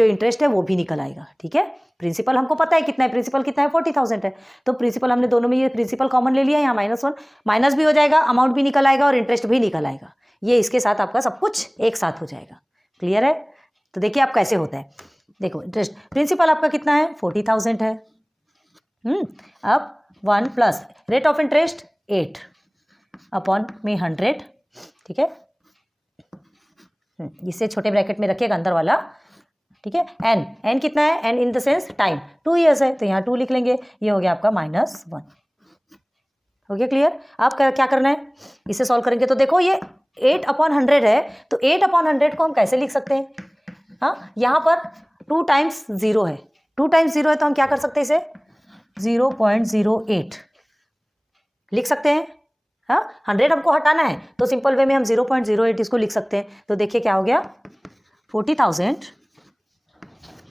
इंटरेस्ट है वो भी निकल आएगा, ठीक है। प्रिंसिपल हमको पता है कितना है, प्रिंसिपल कितना है 40,000 है, तो प्रिंसिपल हमने दोनों में ये प्रिंसिपल कॉमन ले लिया, यहाँ -1 माइनस भी हो जाएगा, अमाउंट भी निकल आएगा और इंटरेस्ट भी निकल आएगा। ये इसके साथ आपका सब कुछ एक साथ हो जाएगा। क्लियर है? तो देखिए आप कैसे होता है, देखो इंटरेस्ट प्रिंसिपल आपका कितना है 40,000 है। अब 1 plus rate of interest 8 upon में 100, ठीक है। इसे छोटे ब्रैकेट में रखिएगा अंदर वाला, ठीक है। एन कितना है, N in the sense time, 2 years है, तो यहाँ 2 लिख लेंगे, ये हो गया आपका -1। हो गया क्लियर। अब क्या करना है, इसे सॉल्व करेंगे तो देखो ये 8/100 है, तो 8/100 को हम कैसे लिख सकते हैं, हाँ यहाँ पर 2 टाइम्स 0 है, 2 टाइम्स 0 है तो हम क्या कर सकते हैं, इसे 0.08 लिख सकते हैं। हाँ 100 हमको हटाना है तो सिंपल वे में हम 0.08 इसको लिख सकते हैं। तो देखिए क्या हो गया, 40,000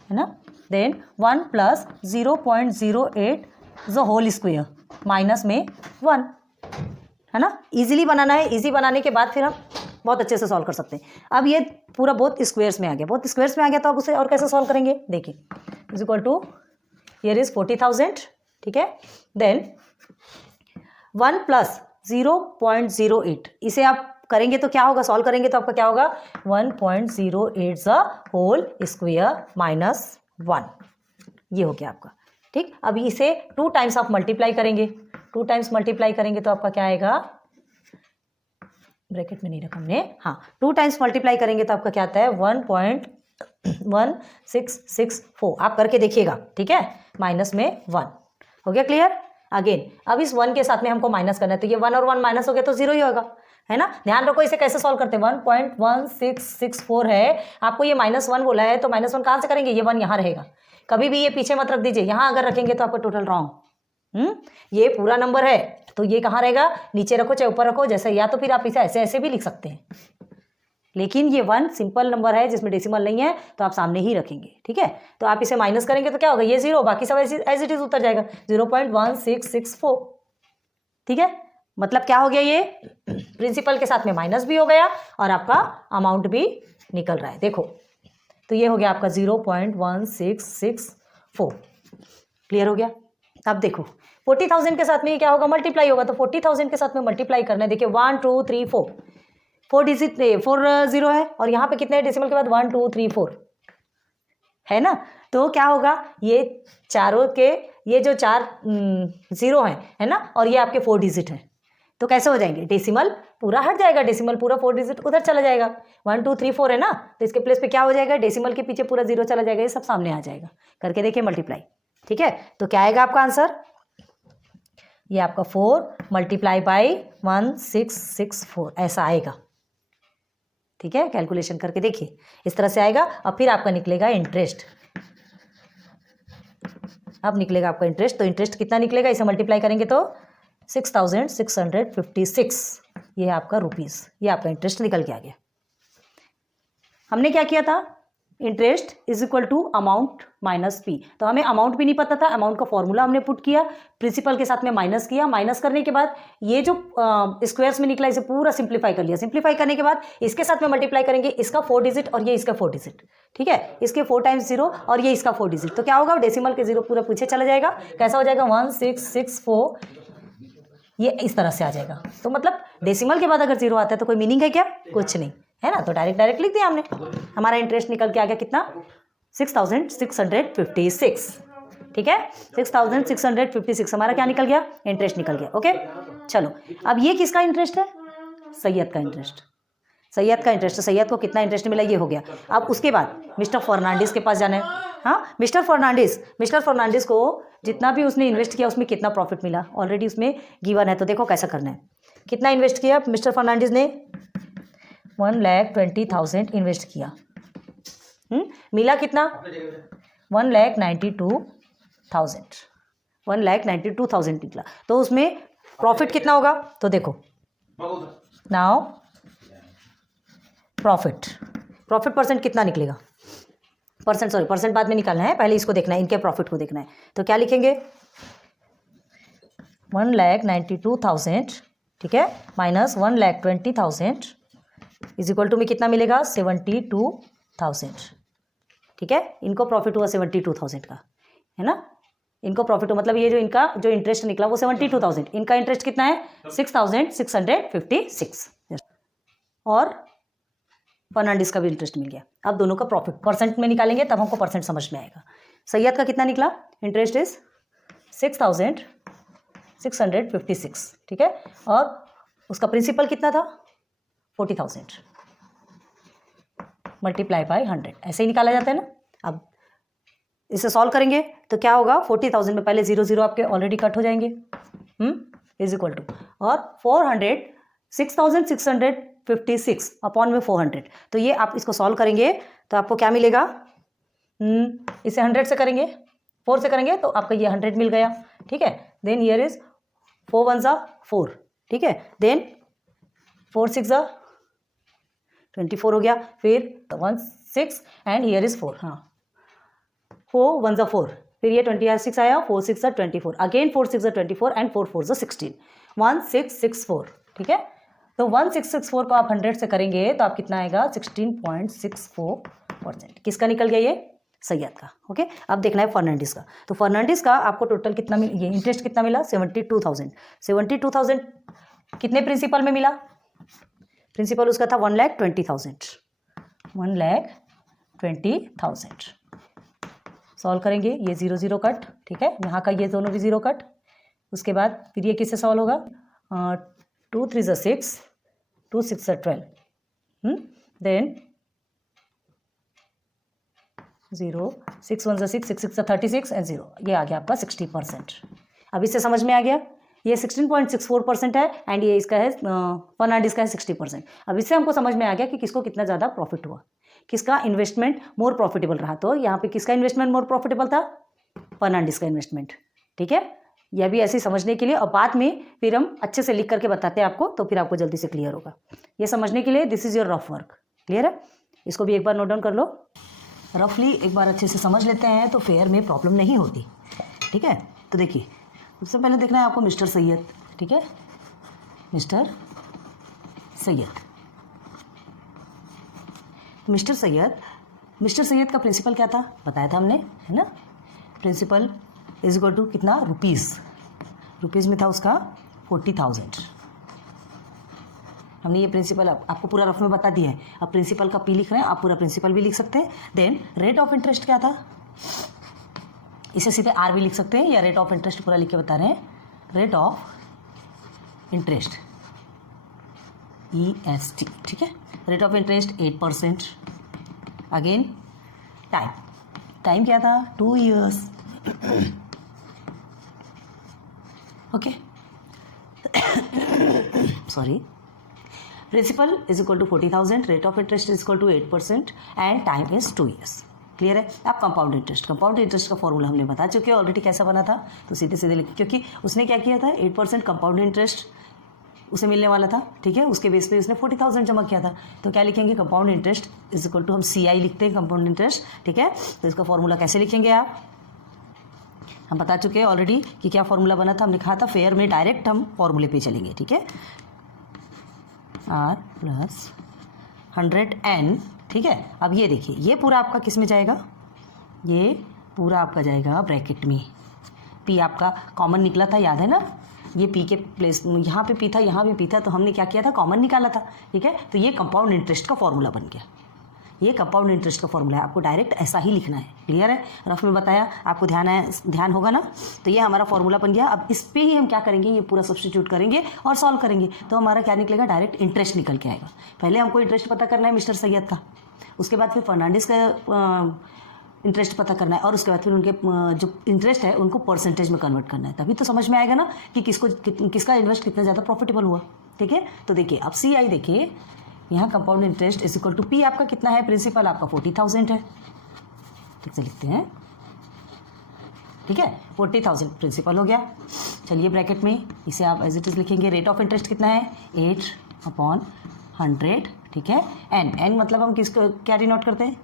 है ना, then 1 + 0.08 the whole square minus में 1, है ना। इजीली बनाना है, इजी बनाने के बाद फिर हम बहुत अच्छे से सॉल्व कर सकते हैं। अब ये पूरा बहुत स्क्वायर्स में आ गया, बहुत स्क्वायर्स में आ गया, तो अब उसे और कैसे सॉल्व करेंगे, देखिए is equal to here is 40,000, ठीक है, देन 1 + 0.08, इसे आप करेंगे तो क्या होगा, सॉल्व करेंगे तो आपका क्या होगा, 1.08 द होल स्क्वायर माइनस 1, ये हो गया आपका, ठीक। अब इसे 2 टाइम्स आप मल्टीप्लाई करेंगे, 2 टाइम्स मल्टीप्लाई करेंगे तो आपका क्या आएगा, ब्रैकेट में नहीं रखा हमने, हाँ 2 टाइम्स मल्टीप्लाई करेंगे तो आपका क्या आता है 1.1664, आप करके देखिएगा, ठीक है, माइनस में 1, हो गया क्लियर। अगेन अब इस 1 के साथ में हमको माइनस करना है, तो ये 1 और 1 माइनस हो गया तो 0 ही होगा, है ना। ध्यान रखो इसे कैसे सॉल्व करते हैं, 1.1664 है, आपको ये -1 बोला है, तो -1 कहाँ से करेंगे, ये 1 यहाँ रहेगा, कभी भी ये पीछे मत रख दीजिए, यहाँ अगर रखेंगे तो आपका टोटल रॉन्ग, ये पूरा नंबर है तो ये कहाँ रहेगा, नीचे रखो चाहे ऊपर रखो, जैसे, या तो फिर आप इसे ऐसे ऐसे भी लिख सकते हैं, लेकिन ये 1 सिंपल नंबर है जिसमें डेसिमल नहीं है तो आप सामने ही रखेंगे, ठीक है। तो आप इसे माइनस करेंगे तो क्या होगा, ये 0, बाकी सब एज इट इज उतर जाएगा, 0.1664, ठीक है। मतलब क्या हो गया, ये प्रिंसिपल के साथ में माइनस भी हो गया और आपका अमाउंट भी निकल रहा है, देखो, तो ये हो गया आपका 0.1664, क्लियर हो गया। अब देखो 40,000 के साथ में ये क्या होगा, मल्टीप्लाई होगा, तो 40,000 के साथ में मल्टीप्लाई करना है, देखिए 1 2 3 4 डिजिट 4 0 है, और यहाँ पे कितने डेसिमल के बाद 1 2 3 4 है ना, तो क्या होगा, ये चारों के ये जो 4 0 है ना, और ये आपके 4 डिजिट है, तो कैसे हो जाएंगे, डेसिमल पूरा हट जाएगा, डेसिमल पूरा 4 डिजिट उधर चला जाएगा, 1 2 3 4 है ना, तो इसके प्लेस पे क्या हो जाएगा, डेसिमल के पीछे पूरा 0 चला जाएगा, ये सब सामने आ जाएगा, करके देखिए मल्टीप्लाई, ठीक है। तो क्या आएगा आपका आंसर, ये आपका 4 × 1664 ऐसा आएगा, ठीक है, कैलकुलेशन करके देखिए इस तरह से आएगा। अब फिर आपका निकलेगा इंटरेस्ट, अब निकलेगा आपका इंटरेस्ट, तो इंटरेस्ट कितना निकलेगा, इसे मल्टीप्लाई करेंगे तो 6,656, ये है आपका रुपीज़, ये आपका इंटरेस्ट निकल के आ गया। हमने क्या किया था, interest is equal to amount minus P, तो हमें अमाउंट भी नहीं पता था, अमाउंट का फॉर्मूला हमने पुट किया, प्रिंसिपल के साथ में माइनस किया, माइनस करने के बाद ये जो स्क्वायर्स में निकला इसे पूरा सिंप्लीफाई कर लिया, सिंप्लीफाई करने के बाद इसके साथ में मल्टीप्लाई करेंगे, इसका 4 डिजिट और ये इसका 4 डिजिट, ठीक है, इसके 4 टाइम्स 0 और ये इसका 4 डिजिट, तो क्या होगा, डेसिमल के 0 पूरा पीछे चला जाएगा, कैसा हो जाएगा 1664, ये इस तरह से आ जाएगा। तो मतलब डेसिमल के बाद अगर 0 आता है तो कोई मीनिंग है क्या, कुछ नहीं है ना, तो डायरेक्ट लिख दिया हमने, हमारा इंटरेस्ट निकल के आ गया कितना, 6,656, ठीक है, 6,656 हमारा क्या निकल गया, इंटरेस्ट निकल गया। ओके चलो, अब ये किसका इंटरेस्ट है, सैयद का इंटरेस्ट, सैयद का इंटरेस्ट, सैयद को कितना इंटरेस्ट मिला, ये हो गया। अब उसके बाद मिस्टर फर्नांडिस के पास जाना है, हाँ मिस्टर फर्नांडिस को जितना भी उसने इन्वेस्ट किया उसमें कितना प्रॉफिट मिला, ऑलरेडी उसमें गिवन है, तो देखो कैसा करना है, कितना इन्वेस्ट किया मिस्टर फर्नांडिस ने, 1,20,000 इन्वेस्ट किया, मिला कितना, 1,92,000, 1,92,000 निकला, तो उसमें प्रॉफिट कितना होगा, तो देखो नाउ प्रॉफिट परसेंट कितना निकलेगा, परसेंट बाद में निकालना है, पहले इसको देखना है, इनके प्रॉफिट को देखना है, तो क्या लिखेंगे 1,92,000, ठीक है, माइनस 1,20,000 इज इक्वल टू में कितना मिलेगा 72,000, ठीक है, इनको प्रॉफिट हुआ 72,000 का, है ना, इनको प्रॉफिट हुआ, मतलब ये जो इनका जो इंटरेस्ट निकला वो 72,000, इनका इंटरेस्ट कितना है 6,656, और फर्नांडिस का भी इंटरेस्ट मिल गया। अब दोनों का प्रॉफिट परसेंट में निकालेंगे तब हमको परसेंट समझ में आएगा। सैयद का कितना निकला, इंटरेस्ट इज 6,656, ठीक है, और उसका प्रिंसिपल कितना था 40,000 × 100, ऐसे ही निकाला जाता है ना। अब इसे सॉल्व करेंगे तो क्या होगा, 40,000 में पहले 0 0 आपके ऑलरेडी कट हो जाएंगे, इज इक्वल टू, और 6,656 अपॉन में 400, तो ये आप इसको सॉल्व करेंगे तो आपको क्या मिलेगा, इसे 100 से करेंगे, 4 से करेंगे तो आपका ये 100 मिल गया, ठीक है। देन हियर इज 4 1 4, ठीक है। देन 4 6 24 हो गया, फिर 1 6 एंड हियर इज 4, हाँ 4 1 4, फिर ये 26 आया, 4 6 24, अगेन 4 6 24 एंड 4 4 16, 1664, ठीक है। तो 1664 को आप 100 से करेंगे तो आप कितना आएगा, 16.64%। किसका निकल गया ये, सैयद का, ओके। अब देखना है फर्नांडिस का, तो फर्नांडिस का आपको टोटल कितना ये इंटरेस्ट कितना मिला, 72,000 कितने प्रिंसिपल में मिला, प्रिंसिपल उसका था 1,20,000 सॉल्व करेंगे, ये 0 0 कट, ठीक है, यहाँ का ये दोनों भी 0 कट, उसके बाद फिर ये किससे सॉल्व होगा, 2 3 6, 2 6 12, देन 0 6 1 6, 6 6 36 एंड 0, ये आ गया आपका 60%। अब इससे समझ में आ गया, ये 16.64% है एंड ये इसका है फर्नांडिस का है 60%। अब इससे हमको समझ में आ गया कि किसको कितना ज़्यादा प्रॉफिट हुआ, किसका इन्वेस्टमेंट मोर प्रॉफिटेबल रहा। तो यहाँ पे किसका इन्वेस्टमेंट मोर प्रॉफिटेबल था, फर्नांडिस का इन्वेस्टमेंट, ठीक है। यह भी ऐसे समझने के लिए, और बाद में फिर हम अच्छे से लिख करके बताते हैं आपको, तो फिर आपको जल्दी से क्लियर होगा। ये समझने के लिए this is your rough work, clear है। इसको भी एक बार नोट डाउन कर लो, रफली एक बार अच्छे से समझ लेते हैं तो फेयर में प्रॉब्लम नहीं होती, ठीक है। तो देखिए सबसे पहले देखना है आपको मिस्टर सैयद, ठीक है, मिस्टर सैयद का प्रिंसिपल क्या था, बताया था हमने, है ना। प्रिंसिपल इज इक्वल टू कितना, रुपीज़ में था उसका 40,000। हमने ये प्रिंसिपल आपको पूरा रफ में बता दिया है। अब प्रिंसिपल का पी लिख रहे हैं, आप पूरा प्रिंसिपल भी लिख सकते हैं। देन रेट ऑफ इंटरेस्ट क्या था, इसे सीधे आर भी लिख सकते हैं, या रेट ऑफ इंटरेस्ट पूरा लिख के बता रहे हैं, रेट ऑफ इंटरेस्ट EST, ठीक है। Rate of interest 8%। Again time क्या था, 2 years, okay. Sorry, principal is equal to 40,000, rate of interest is equal to 8% and time is 2 years, clear है। अब कंपाउंड इंटरेस्ट का फॉर्मूला हमने बता चुके हैं ऑलरेडी कैसा बना था, तो सीधे लिख, क्योंकि उसने क्या किया था, 8% कंपाउंड इंटरेस्ट उसे मिलने वाला था, ठीक है। उसके बेस पे उसने 40,000 जमा किया था, तो क्या लिखेंगे, compound interest is equal to, हम CI लिखते हैं कंपाउंड इंटरेस्ट, ठीक है। तो इसका फॉर्मूला कैसे लिखेंगे आप, हम बता चुके हैं ऑलरेडी कि क्या फॉर्मूला बना था। हमने कहा था फेयर में डायरेक्ट हम फॉर्मूले पे चलेंगे, ठीक है, R + 100N, ठीक है। अब ये देखिए, ये पूरा आपका किस में जाएगा, ये पूरा आपका जाएगा ब्रैकेट में। P आपका कॉमन निकला था, याद है ना, ये P के प्लेस, यहाँ पे P था, यहाँ भी P था, तो हमने क्या किया था, कॉमन निकाला था, ठीक है। तो ये कंपाउंड इंटरेस्ट का फॉर्मूला बन गया, ये कंपाउंड इंटरेस्ट का फॉर्मूला है। आपको डायरेक्ट ऐसा ही लिखना है, क्लियर है। रफ में बताया, आपको ध्यान होगा ना। तो ये हमारा फॉर्मूला बन गया। अब इस पे ही हम क्या करेंगे, ये पूरा सब्स्टिट्यूट करेंगे और सॉल्व करेंगे, तो हमारा क्या निकलेगा, डायरेक्ट इंटरेस्ट निकल के आएगा। पहले हमको इंटरेस्ट पता करना है मिस्टर सैयद का, उसके बाद फिर फर्नांडिस का इंटरेस्ट पता करना है, और उसके बाद फिर उनके जो इंटरेस्ट है उनको परसेंटेज में कन्वर्ट करना है, तभी तो समझ में आएगा ना कि किसका इन्वेस्ट कितना ज़्यादा प्रॉफिटेबल हुआ, ठीक है। तो देखिए अब CI देखिए, यहाँ compound interest is equal to P आपका कितना है, प्रिंसिपल आपका 40,000 है, ठीक से लिखते हैं, ठीक है। 40,000 प्रिंसिपल हो गया। चलिए ब्रैकेट में इसे आप एज इट इज लिखेंगे। रेट ऑफ इंटरेस्ट कितना है, 8/100, ठीक है। N मतलब हम किसको क्या डिनोट करते हैं,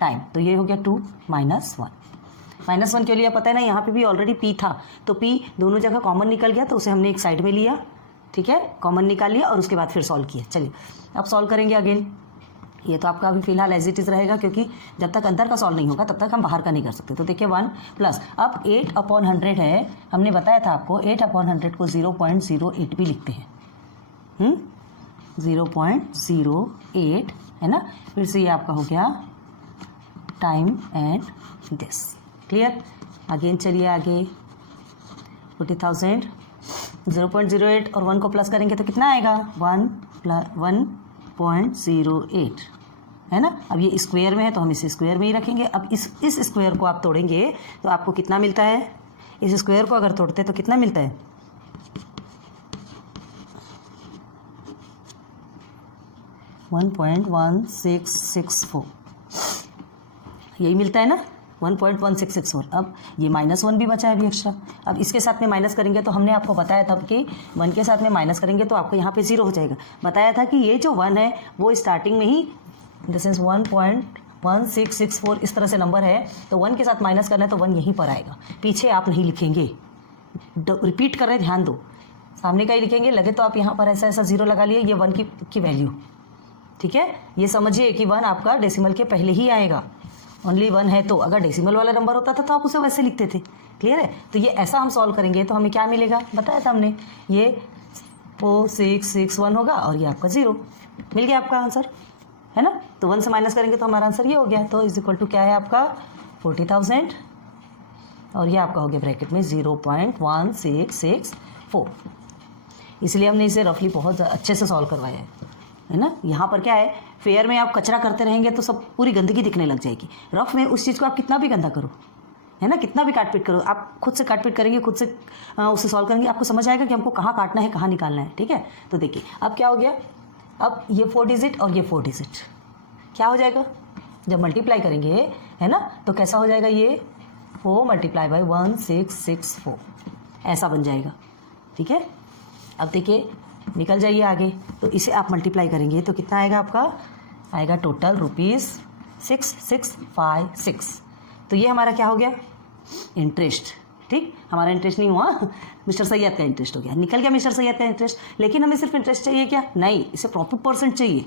टाइम, तो ये हो गया 2 - 1 -1 के लिए पता है ना, यहाँ पे भी ऑलरेडी P था, तो P दोनों जगह कॉमन निकल गया, तो उसे हमने एक साइड में लिया, ठीक है, कॉमन निकाल लिया और उसके बाद फिर सॉल्व किया। चलिए अब सॉल्व करेंगे अगेन। ये तो आपका अभी फिलहाल एज इट इज़ रहेगा, क्योंकि जब तक अंदर का सॉल्व नहीं होगा तब तक हम बाहर का नहीं कर सकते। तो देखिए 1 प्लस, अब 8/100 है, हमने बताया था आपको 8/100 को 0.08 भी लिखते हैं, 0.08 है ना। फिर से ये आपका हो गया time and this, clear. Again चलिए आगे, 40,000 0.08 और 1 को प्लस करेंगे तो कितना आएगा, 1 + 1.08, है ना। अब ये स्क्वायर में है तो हम इसे स्क्वायर में ही रखेंगे। अब इस स्क्वायर को आप तोड़ेंगे तो आपको कितना मिलता है, इस स्क्वायर को अगर तोड़ते हैं तो कितना मिलता है, 1.1664 यही मिलता है ना, 1.1664। अब ये -1 भी बचा है अभी एक्स्ट्रा। अब इसके साथ में माइनस करेंगे तो हमने आपको बताया था कि 1 के साथ में माइनस करेंगे तो आपको यहाँ पे 0 हो जाएगा। बताया था कि ये जो 1 है वो स्टार्टिंग में ही इन द सेंस 1.1664 इस तरह से नंबर है, तो 1 के साथ माइनस करना है तो 1 यहीं पर आएगा, पीछे आप नहीं लिखेंगे। रिपीट कर रहे हैं, ध्यान दो, सामने का ही लिखेंगे। लगे तो आप यहाँ पर ऐसा ऐसा 0 लगा लिए, ये 1 की वैल्यू, ठीक है। ये समझिए कि 1 आपका डेसिमल के पहले ही आएगा, ओनली 1 है। तो अगर डेसिमल वाला नंबर होता था तो आप उसे वैसे लिखते थे, क्लियर है। तो ये ऐसा हम सॉल्व करेंगे तो हमें क्या मिलेगा, बताया था हमने, ये 4661 होगा और ये आपका 0 मिल गया आपका आंसर, है ना। तो 1 से माइनस करेंगे तो हमारा आंसर ये हो गया। तो इज इक्वल टू क्या है आपका 40,000 और ये आपका हो गया ब्रैकेट में 0.1664। इसलिए हमने इसे रफली बहुत अच्छे से सॉल्व करवाया है ना। यहाँ पर क्या है, फेयर में आप कचरा करते रहेंगे तो सब पूरी गंदगी दिखने लग जाएगी। रफ में उस चीज़ को आप कितना भी गंदा करो, है ना, कितना भी काट पीट करो, आप खुद से काट पीट करेंगे, खुद से उसे सॉल्व करेंगे, आपको समझ आएगा कि हमको कहाँ काटना है, कहाँ निकालना है, ठीक है। तो देखिए अब क्या हो गया, अब ये 4 डिजिट और ये 4 डिजिट क्या हो जाएगा, जब मल्टीप्लाई करेंगे, है ना, तो कैसा हो जाएगा, ये 4 मल्टीप्लाई बाई 1664 ऐसा बन जाएगा, ठीक है। अब देखिए निकल जाइए आगे, तो इसे आप मल्टीप्लाई करेंगे तो कितना आएगा आपका, आएगा टोटल ₹6656। तो ये हमारा क्या हो गया, इंटरेस्ट, ठीक। हमारा इंटरेस्ट नहीं हुआ, मिस्टर सैयद का इंटरेस्ट हो गया, निकल गया मिस्टर सैयद का इंटरेस्ट। लेकिन हमें सिर्फ इंटरेस्ट चाहिए क्या, नहीं, इसे प्रॉफिट परसेंट चाहिए।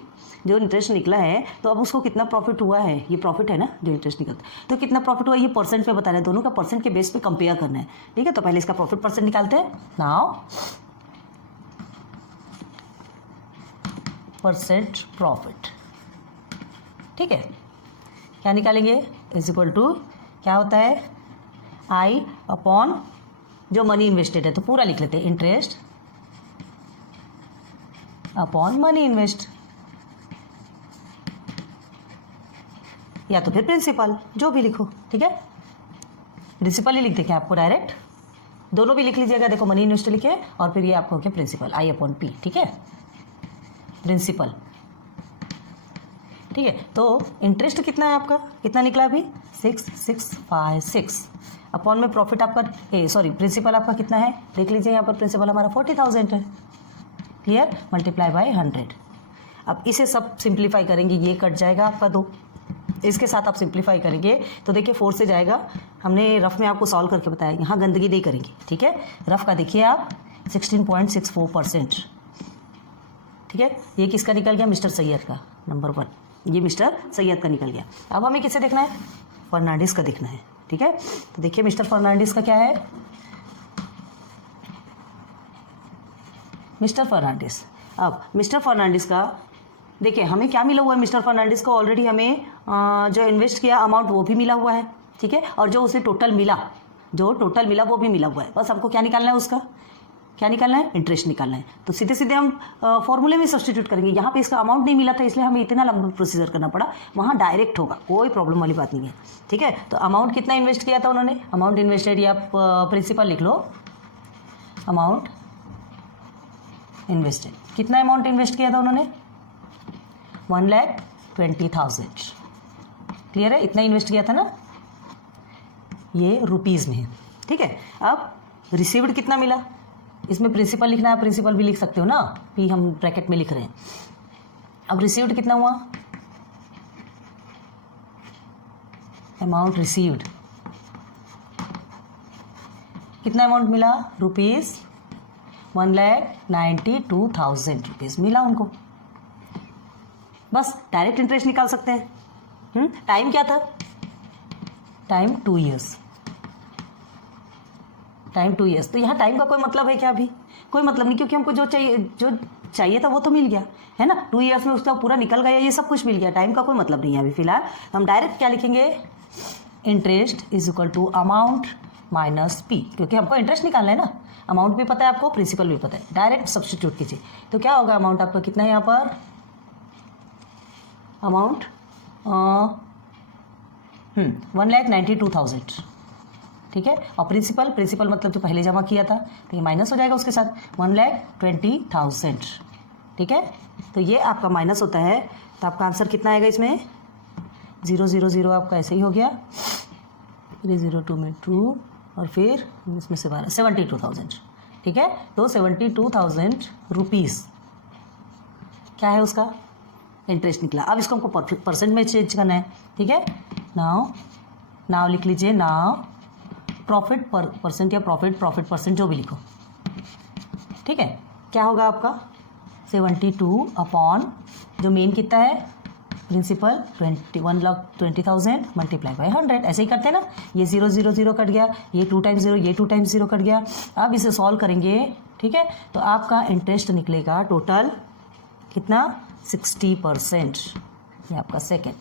जो इंटरेस्ट निकला है तो अब उसको कितना प्रॉफिट हुआ है, ये प्रॉफिट है ना जो इंटरेस्ट निकलता है, तो कितना प्रॉफिट हुआ ये परसेंट पे बताना है, दोनों का परसेंट के बेस पे कंपेयर करना है, ठीक है। तो पहले इसका प्रॉफिट परसेंट निकालते हैं। नाउ परसेंट प्रॉफिट, ठीक है, क्या निकालेंगे, इज इक्वल टू क्या होता है, आई अपॉन जो मनी इन्वेस्टेड है, तो पूरा लिख लेते हैं, इंटरेस्ट अपॉन मनी इन्वेस्ट, या तो फिर प्रिंसिपल, जो भी लिखो, ठीक है। प्रिंसिपल ही लिख देंगे आपको डायरेक्ट, दोनों भी लिख लीजिएगा। देखो मनी इन्वेस्ट लिखे और फिर ये आपको हो गया प्रिंसिपल, आई अपॉन पी, ठीक है, प्रिंसिपल, ठीक है। तो इंटरेस्ट कितना है आपका, कितना निकला अभी 6656 अपॉन में प्रॉफिट आपका प्रिंसिपल आपका कितना है, देख लीजिए यहाँ पर प्रिंसिपल हमारा 40,000 है, क्लियर, मल्टीप्लाई बाय 100। अब इसे सब सिंप्लीफाई करेंगे, ये कट जाएगा आपका 2, इसके साथ आप सिंप्लीफाई करेंगे तो देखिए 4 से जाएगा। हमने रफ में आपको सॉल्व करके बताया, यहाँ गंदगी नहीं करेंगे, ठीक है। रफ का देखिए आप 16.64%, ठीक है। ये किसका निकल गया, मिस्टर सैयद का, नंबर 1, ये मिस्टर सैयद का निकल गया। अब हमें किसे देखना है, फर्नांडिस का देखना है, ठीक है। तो देखिए मिस्टर फर्नांडिस का क्या है, मिस्टर फर्नांडिस। अब मिस्टर फर्नांडिस का देखिए हमें क्या मिला हुआ है, मिस्टर फर्नांडिस को ऑलरेडी हमें जो इन्वेस्ट किया अमाउंट वो भी मिला हुआ है, ठीक है, और जो उसे टोटल मिला वो भी मिला हुआ है। बस हमको क्या निकालना है, उसका क्या निकालना है, इंटरेस्ट निकालना है। तो सीधे सीधे हम फॉर्मूले में सब्सटीट्यूट करेंगे। यहाँ पे इसका अमाउंट नहीं मिला था इसलिए हमें इतना लंबा प्रोसीजर करना पड़ा, वहाँ डायरेक्ट होगा, कोई प्रॉब्लम वाली बात नहीं है, ठीक है। तो अमाउंट कितना इन्वेस्ट किया था उन्होंने, अमाउंट इन्वेस्टेड या प्रिंसिपल लिख लो, अमाउंट इन्वेस्टेड, कितना अमाउंट इन्वेस्ट किया था उन्होंने, 1,20,000, क्लियर है, इतना इन्वेस्ट किया था ना, ये रुपीज़ में है, ठीक है। अब रिसीव्ड कितना मिला, इसमें प्रिंसिपल लिखना है, प्रिंसिपल भी लिख सकते हो ना, पी हम ब्रैकेट में लिख रहे हैं। अब रिसीव्ड कितना हुआ, अमाउंट रिसीव्ड, कितना अमाउंट मिला, ₹1,92,000 रुपीज़ मिला उनको। बस डायरेक्ट इंटरेस्ट निकाल सकते हैं। टाइम क्या था, टाइम 2 ईयर्स, टाइम 2 ईयर्स। तो यहाँ टाइम का कोई मतलब है क्या, अभी कोई मतलब नहीं, क्योंकि हमको जो चाहिए था वो तो मिल गया, है ना। 2 ईयर्स में उसका पूरा निकल गया, ये सब कुछ मिल गया, टाइम का कोई मतलब नहीं है अभी फिलहाल। हम डायरेक्ट क्या लिखेंगे, interest is equal to amount minus P, क्योंकि हमको इंटरेस्ट निकालना है ना, अमाउंट भी पता है आपको, प्रिंसिपल भी पता है, डायरेक्ट सब्सटीट्यूट कीजिए। तो क्या होगा, अमाउंट आपका कितना है यहाँ पर, अमाउंट 1,92,000, ठीक है। और प्रिंसिपल मतलब जो पहले जमा किया था तो ये माइनस हो जाएगा उसके साथ 1,20,000, ठीक है। तो ये आपका माइनस होता है, तो आपका आंसर कितना आएगा इसमें 0,0,0 आपका ऐसे ही हो गया, 302 में 2 और फिर इसमें से 12 72,000, ठीक है। तो 72,000 रुपीज़ क्या है उसका इंटरेस्ट निकला। अब इसको हमको परसेंट में चेंज करना है, ठीक है। नाउ लिख लीजिए, नाउ प्रॉफिट परसेंट या प्रॉफिट परसेंट जो भी लिखो, ठीक है। क्या होगा आपका 72 अपॉन जो मेन कितना है प्रिंसिपल 1,20,000 मल्टीप्लाई बाय 100, ऐसे ही करते हैं ना। ये 0,0,0 कट गया, ये 2 टाइम्स 0, ये 2 टाइम्स 0 कट गया। अब इसे सॉल्व करेंगे, ठीक है। तो आपका इंटरेस्ट निकलेगा टोटल कितना 60%। ये आपका सेकेंड,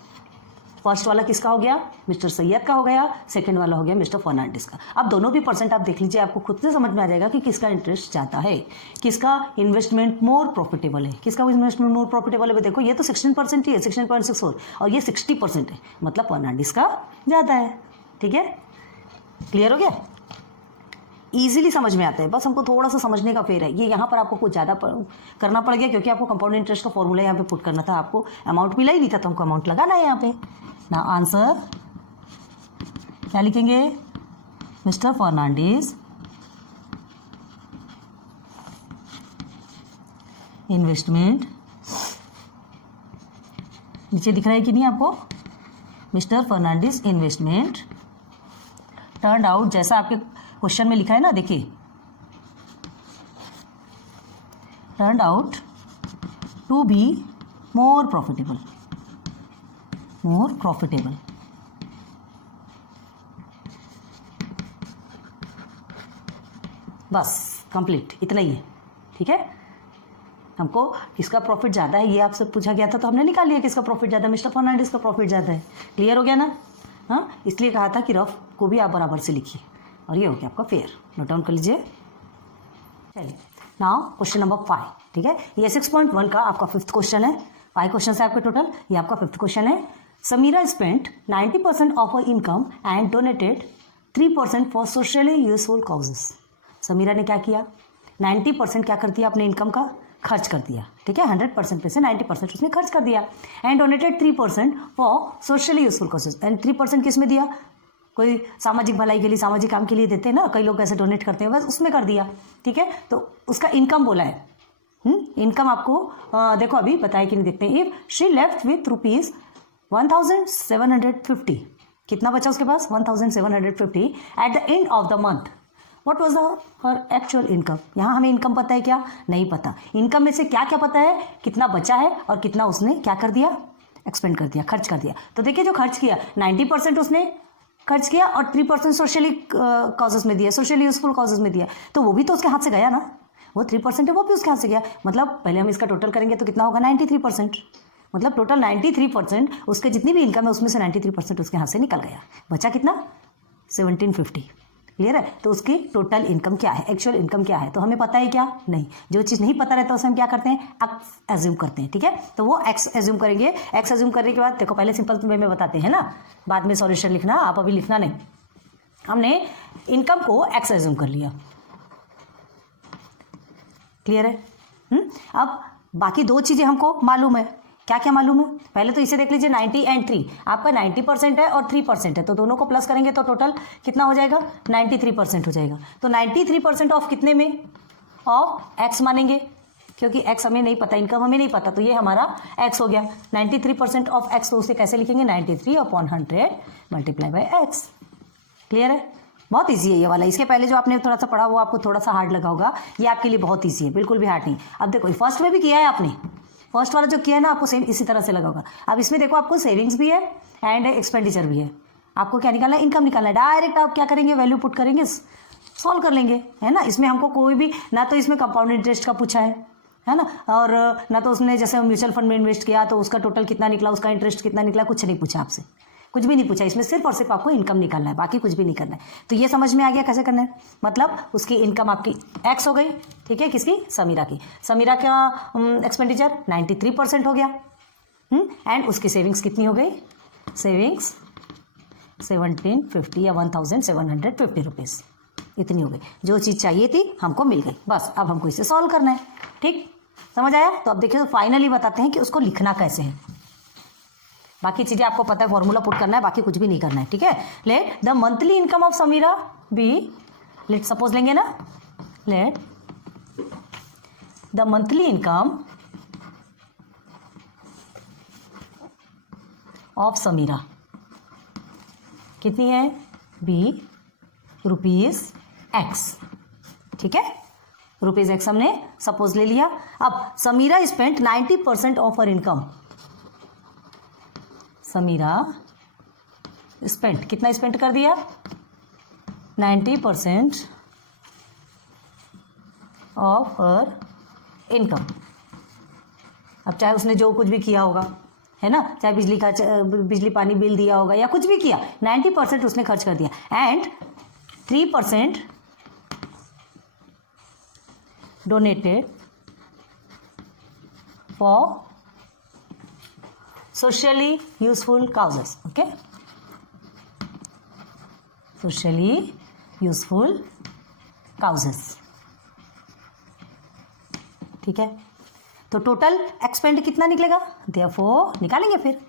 फर्स्ट वाला किसका हो गया मिस्टर सैयद का हो गया, सेकंड वाला हो गया मिस्टर फर्नांडिस का। अब दोनों भी परसेंट आप देख लीजिए, आपको खुद से समझ में आ जाएगा कि किसका इंटरेस्ट ज़्यादा है, किसका इन्वेस्टमेंट मोर प्रॉफिटेबल है, किसका इन्वेस्टमेंट मोर प्रॉफिटेबल है। देखो ये तो 16% ही है, 16.64, और ये 60% है, मतलब फर्नांडिस का ज़्यादा है, ठीक है। क्लियर हो गया, ईजिली समझ में आता है, बस हमको थोड़ा सा समझने का फेर है। ये यहाँ पर आपको कुछ ज़्यादा करना पड़ गया क्योंकि आपको कंपाउंड इंटरेस्ट का फॉर्मूला यहाँ पे पुट करना था, आपको अमाउंट मिला ही नहीं था तो हमको अमाउंट लगाना है यहाँ पे ना। आंसर क्या लिखेंगे मिस्टर फर्नांडिस इन्वेस्टमेंट, नीचे दिख रहा है कि नहीं आपको, mister Fernandes investment turn out, जैसा आपके क्वेश्चन में लिखा है ना, देखिए turn out to be more profitable, बस कंप्लीट, इतना ही है, ठीक है। हमको किसका प्रॉफिट ज़्यादा है ये आपसे पूछा गया था, तो हमने निकाल लिया किसका प्रॉफिट ज़्यादा, मिस्टर फर्नांडिस का प्रॉफिट ज़्यादा है। क्लियर हो गया ना, हाँ, इसलिए कहा था कि रफ को भी आप बराबर से लिखिए, और ये हो गया आपका फेयर। नोट डाउन कर लीजिए। चलिए नाउ क्वेश्चन नंबर 5, ठीक है। ये 6.1 का आपका 5th क्वेश्चन है, 5 क्वेश्चन है आपके टोटल, ये आपका 5th क्वेश्चन है। Sameera spent 90% of her income and donated 3% for socially useful causes. Sameera ने क्या किया, 90% क्या कर दिया अपने इनकम का खर्च कर दिया, ठीक है। 100% में से 90% उसने खर्च कर दिया, and donated 3% for socially useful causes. And 3% किस में दिया, कोई सामाजिक भलाई के लिए, सामाजिक काम के लिए देते हैं ना, कई लोग ऐसे डोनेट करते हैं, बस उसमें कर दिया, ठीक है। तो उसका इनकम बोला है, इनकम आपको देखो अभी बताया कि नहीं, देखते हैं। इफ शी लेफ्ट विथ ₹1,750, कितना बचा उसके पास 1,750 at the end of the month, what was her actual income. यहाँ हमें इनकम पता है क्या, नहीं पता। इनकम में से क्या क्या पता है, कितना बचा है और कितना उसने क्या कर दिया, एक्सपेंड कर दिया, खर्च कर दिया। तो देखिए जो खर्च किया 90% उसने खर्च किया और 3% सोशली कॉजेस में दिया, सोशली यूजफुल कॉजेस में दिया, तो वो भी तो उसके हाथ से गया ना, वो 3% है वो भी उसके हाथ से गया। मतलब पहले हम इसका टोटल करेंगे तो कितना होगा 93%, मतलब टोटल 93% उसके जितनी भी इनकम है उसमें से 93% उसके हाथ से निकल गया, बचा कितना 1750। क्लियर है, तो उसकी टोटल इनकम क्या है, एक्चुअल इनकम क्या है, तो हमें पता है क्या, नहीं। जो चीज़ नहीं पता रहता उसे हम क्या करते हैं, एक्स एज्यूम करते हैं, ठीक है। तो वो एक्स एज्यूम करेंगे, एक्स एज्यूम करने के बाद देखो पहले सिंपल वे में बताते हैं ना, बाद में सॉल्यूशन लिखना, आप अभी लिखना नहीं। हमने इनकम को एक्स एज्यूम कर लिया, क्लियर है। अब बाकी दो चीज़ें हमको मालूम है, क्या क्या मालूम है, पहले तो इसे देख लीजिए 90 एंड 3, आपका 90% है और 3% है, तो दोनों को प्लस करेंगे तो टोटल कितना हो जाएगा 93% हो जाएगा। तो 93% ऑफ कितने में, ऑफ एक्स मानेंगे, क्योंकि एक्स हमें नहीं पता, इनकम हमें नहीं पता, तो ये हमारा एक्स हो गया। 93% ऑफ एक्स, तो उसे कैसे लिखेंगे 93/100 मल्टीप्लाई बाय एक्स। क्लियर है, बहुत ईजी है ये वाला। इसके पहले जो आपने थोड़ा सा पढ़ा वो आपको थोड़ा सा हार्ड लगा होगा, ये आपके लिए बहुत ईजी है, बिल्कुल भी हार्ड नहीं। अब देखो फर्स्ट में भी किया है आपने, फर्स्ट वाला जो किया है ना आपको सेम इसी तरह से लगा होगा। अब इसमें देखो आपको सेविंग्स भी है एंड एक्सपेंडिचर भी है, आपको क्या निकालना है, इनकम निकालना है। डायरेक्ट आप क्या करेंगे, वैल्यू पुट करेंगे, सॉल्व कर लेंगे, है ना। इसमें हमको कोई भी ना तो इसमें कंपाउंड इंटरेस्ट का पूछा है ना, और ना तो उसने जैसे म्यूचुअल फंड में इन्वेस्ट किया तो उसका टोटल कितना निकला, उसका इंटरेस्ट कितना निकला, कुछ नहीं पूछा आपसे, कुछ भी नहीं पूछा। इसमें सिर्फ और सिर्फ आपको इनकम निकालना है, बाकी कुछ भी नहीं करना है। तो ये समझ में आ गया कैसे करना है, मतलब उसकी इनकम आपकी एक्स हो गई, ठीक है, किसकी, समीरा की। समीरा का एक्सपेंडिचर 93% हो गया, एंड उसकी सेविंग्स कितनी हो गई, सेविंग्स 1750 या 1750 रुपीज़ इतनी हो गई। जो चीज़ चाहिए थी हमको मिल गई, बस अब हमको इसे सॉल्व करना है। ठीक, समझ आया? तो अब देखिए, तो फाइनली बताते हैं कि उसको लिखना कैसे है। बाकी चीज़ें आपको पता है, फॉर्मूला पुट करना है, बाकी कुछ भी नहीं करना है। ठीक है, let the monthly income of Sameera be, let suppose लेंगे ना, let the monthly income of Sameera कितनी है, बी रुपीज़ एक्स। ठीक है, रुपीज़ एक्स हमने सपोज ले लिया। अब Sameera spent 90% of her income, Sameera spent कितना स्पेंड कर दिया, 90% ऑफ हर इनकम। अब चाहे उसने जो कुछ भी किया होगा, है ना, चाहे बिजली पानी बिल दिया होगा या कुछ भी किया, 90% उसने खर्च कर दिया। And 3% donated for socially useful causes. Okay, socially useful causes. ठीक है, तो टोटल एक्सपेंड कितना निकलेगा, देयरफॉर निकालेंगे फिर,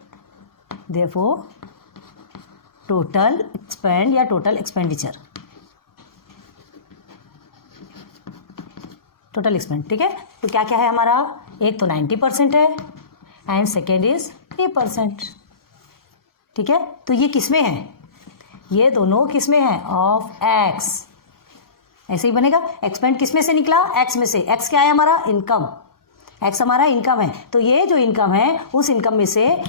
देयरफॉर टोटल एक्सपेंड या टोटल एक्सपेंडिचर, टोटल एक्सपेंड। ठीक है, तो क्या क्या है हमारा, एक तो 90% है एंड सेकेंड इज 3%। ठीक है, तो ये किस में है, ये दोनों किस में है, ऑफ एक्स। ऐसे ही बनेगा, एक्सपेंड किस में से निकला, एक्स में से। एक्स क्या है हमारा, इनकम, एक्स हमारा इनकम है। तो ये जो इनकम है, उस इनकम में से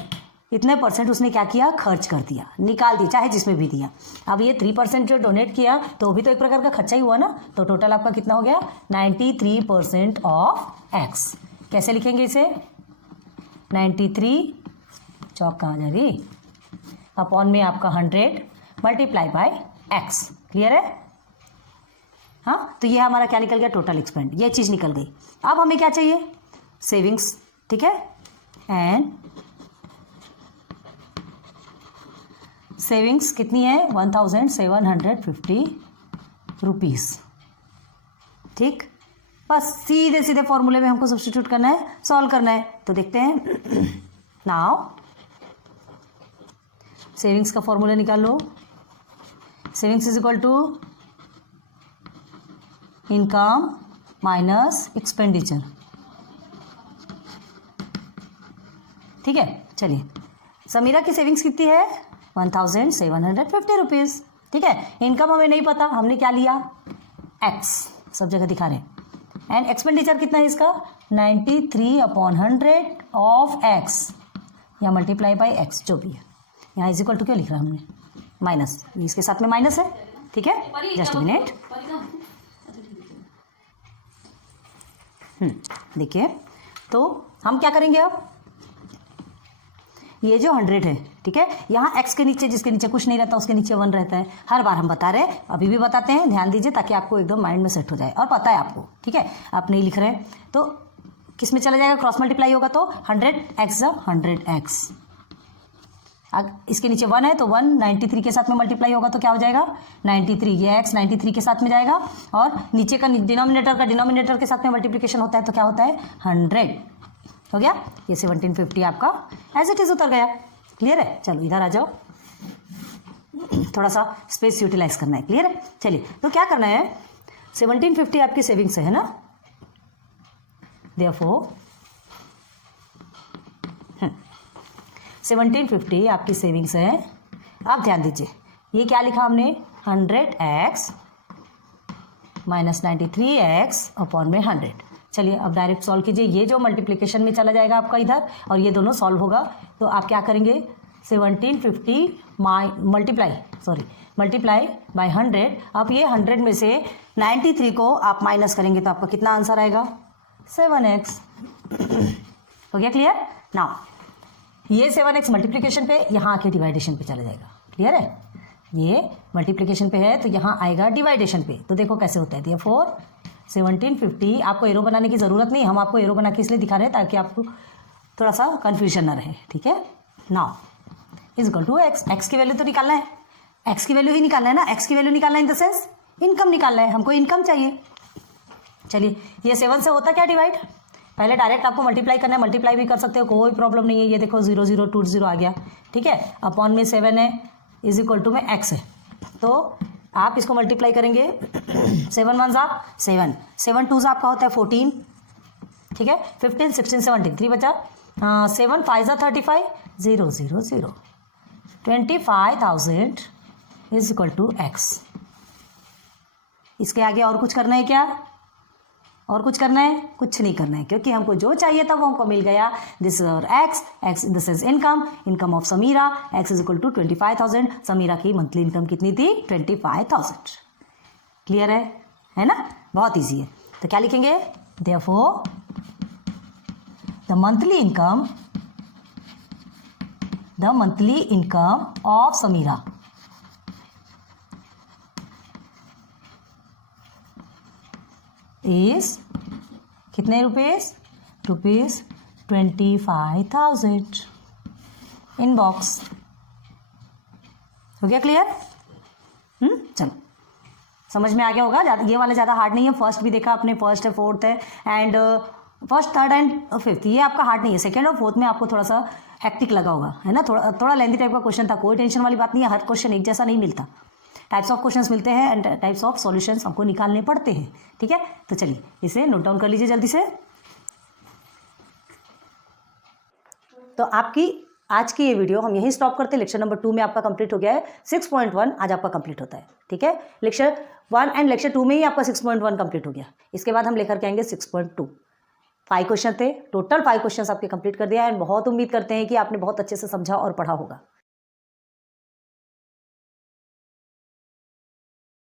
इतने परसेंट उसने क्या किया, खर्च कर दिया, निकाल दिया, चाहे जिसमें भी दिया। अब ये 3% जो डोनेट किया, तो भी तो एक प्रकार का खर्चा ही हुआ ना। तो टोटल आपका कितना हो गया, 93% ऑफ एक्स। कैसे लिखेंगे इसे, 93 चौक कहाँ जा रही, अपॉन में आपका 100 मल्टीप्लाई बाय एक्स। क्लियर है? हाँ, तो ये हमारा क्या निकल गया, टोटल एक्सपेंड, ये चीज़ निकल गई। अब हमें क्या चाहिए, सेविंग्स। ठीक है, एंड सेविंग्स कितनी है, 1750 रुपीज़। ठीक, बस सीधे सीधे फॉर्मूले में हमको सब्स्टिट्यूट करना है, सॉल्व करना है। तो देखते हैं नाउ, सेविंग्स का फॉर्मूला निकाल लो। Savings is equal to income minus expenditure. ठीक है, चलिए, समीरा की सेविंग्स कितनी है, 1750 रुपीज़। ठीक है, इनकम हमें नहीं पता, हमने क्या लिया, एक्स, सब जगह दिखा रहे हैं। एंड एक्सपेंडिचर कितना है इसका, 93/100 ऑफ एक्स, या मल्टीप्लाई बाय एक्स, जो भी है। यहाँ इज इक्वल टू क्यों लिख रहा है हमने, माइनस, इसके साथ में माइनस है। ठीक है, जस्ट मिनट। देखिए, तो हम क्या करेंगे अब, ये जो 100 है, ठीक है, यहाँ x के नीचे, जिसके नीचे कुछ नहीं रहता उसके नीचे 1 रहता है। हर बार हम बता रहे हैं, अभी भी बताते हैं, ध्यान दीजिए ताकि आपको एकदम माइंड में सेट हो जाए और पता है आपको। ठीक है, आप नहीं लिख रहे हैं तो किस में चला जाएगा, क्रॉस मल्टीप्लाई होगा तो 100x 100x। इसके नीचे 1 है तो 1 93 के साथ में मल्टीप्लाई होगा तो क्या हो जाएगा, 93। ये x 93 के साथ में जाएगा और नीचे का डिनोमिनेटर के साथ में मल्टीप्लिकेशन होता है तो क्या होता है, 100 हो गया। ये 1750 आपका एज इट इज उतर गया। क्लियर है? चलो इधर आ जाओ, थोड़ा सा स्पेस यूटिलाइज करना है। क्लियर है? चलिए, तो क्या करना है, 1750 आपकी सेविंग्स है ना, देयरफॉर 1750 आपकी सेविंग्स है। अब ध्यान दीजिए, ये क्या लिखा हमने, 100x माइनस 93x अपॉन में 100। चलिए अब डायरेक्ट सॉल्व कीजिए। ये जो मल्टीप्लिकेशन में चला जाएगा आपका इधर और ये दोनों सॉल्व होगा तो आप क्या करेंगे, 1750 मल्टीप्लाई बाय 100। अब ये 100 में से 93 को आप माइनस करेंगे तो आपका कितना आंसर आएगा, 7x। हो गया क्लियर? नाउ ये 7x मल्टीप्लिकेशन पे, यहाँ आके डिवाइडेशन पे चला जाएगा। क्लियर है? ये मल्टीप्लिकेशन पे है तो यहाँ आएगा डिवाइडेशन पे। तो देखो कैसे होता है, देयरफॉर 1750, आपको एरो बनाने की ज़रूरत नहीं, हम आपको एरो बना के इसलिए दिखा रहे हैं ताकि आपको थोड़ा सा कन्फ्यूजन ना रहे, ठीक है। Now is equal to x, x की वैल्यू तो निकालना है, एक्स की वैल्यू ही निकालना है ना, एक्स की वैल्यू निकालना है इन द सेंस इनकम निकालना है, हमको इनकम चाहिए। चलिए ये 7 से होता क्या डिवाइड, पहले डायरेक्ट आपको मल्टीप्लाई करना है, मल्टीप्लाई भी कर सकते हो, कोई प्रॉब्लम नहीं है। ये देखो 0 0 2 0 आ गया, ठीक है। अपॉन में 7 है, इज इक्वल टू में एक्स है, तो आप इसको मल्टीप्लाई करेंगे 7 1 जा 7, 7 2 आपका होता है 14, ठीक है। 15 16 17 3 बचा, 7 5 जा 35 0 0 0 25,000 इज इक्वल टू एक्स। इसके आगे और कुछ करना है क्या, और कुछ करना है, कुछ नहीं करना है, क्योंकि हमको जो चाहिए था वो हमको मिल गया। दिस इज और x, x this is income, income of Sameera, x is equal to 25,000। Sameera की मंथली इनकम कितनी थी, 25,000। क्लियर है ना, बहुत इजी है। तो क्या लिखेंगे, therefore the monthly income of Sameera is कितने रुपीज, रुपीज 25,000 इन बॉक्स। हो गया क्लियर, चलो समझ में आ गया होगा। ये वाला ज़्यादा हार्ड नहीं है, फर्स्ट भी देखा आपने, फर्स्ट है, फोर्थ है and first third and fifth, ये आपका हार्ड नहीं है। सेकेंड और फोर्थ में आपको थोड़ा सा हेक्टिक लगा होगा, है ना, थोड़ा लेंथी टाइप का क्वेश्चन था। कोई टेंशन वाली बात नहीं है, हर क्वेश्चन एक जैसा नहीं मिलता, टाइप्स ऑफ क्वेश्चंस मिलते हैं एंड टाइप्स ऑफ सॉल्यूशंस हमको निकालने पड़ते हैं, ठीक है। तो चलिए इसे नोट डाउन कर लीजिए जल्दी से। तो आपकी आज की ये वीडियो हम यहीं स्टॉप करते हैं। लेक्चर नंबर 2 में आपका कंप्लीट हो गया है, 6.1 आज आपका कंप्लीट होता है, ठीक है। लेक्चर 1 एंड लेक्चर 2 में ही आपका 6.1 कंप्लीट हो गया। इसके बाद हम लेकर के आएंगे 6.2। 5 क्वेश्चन थे टोटल, 5 क्वेश्चन आपके कंप्लीट कर दिया है एंड बहुत उम्मीद करते हैं कि आपने बहुत अच्छे से समझा और पढ़ा होगा।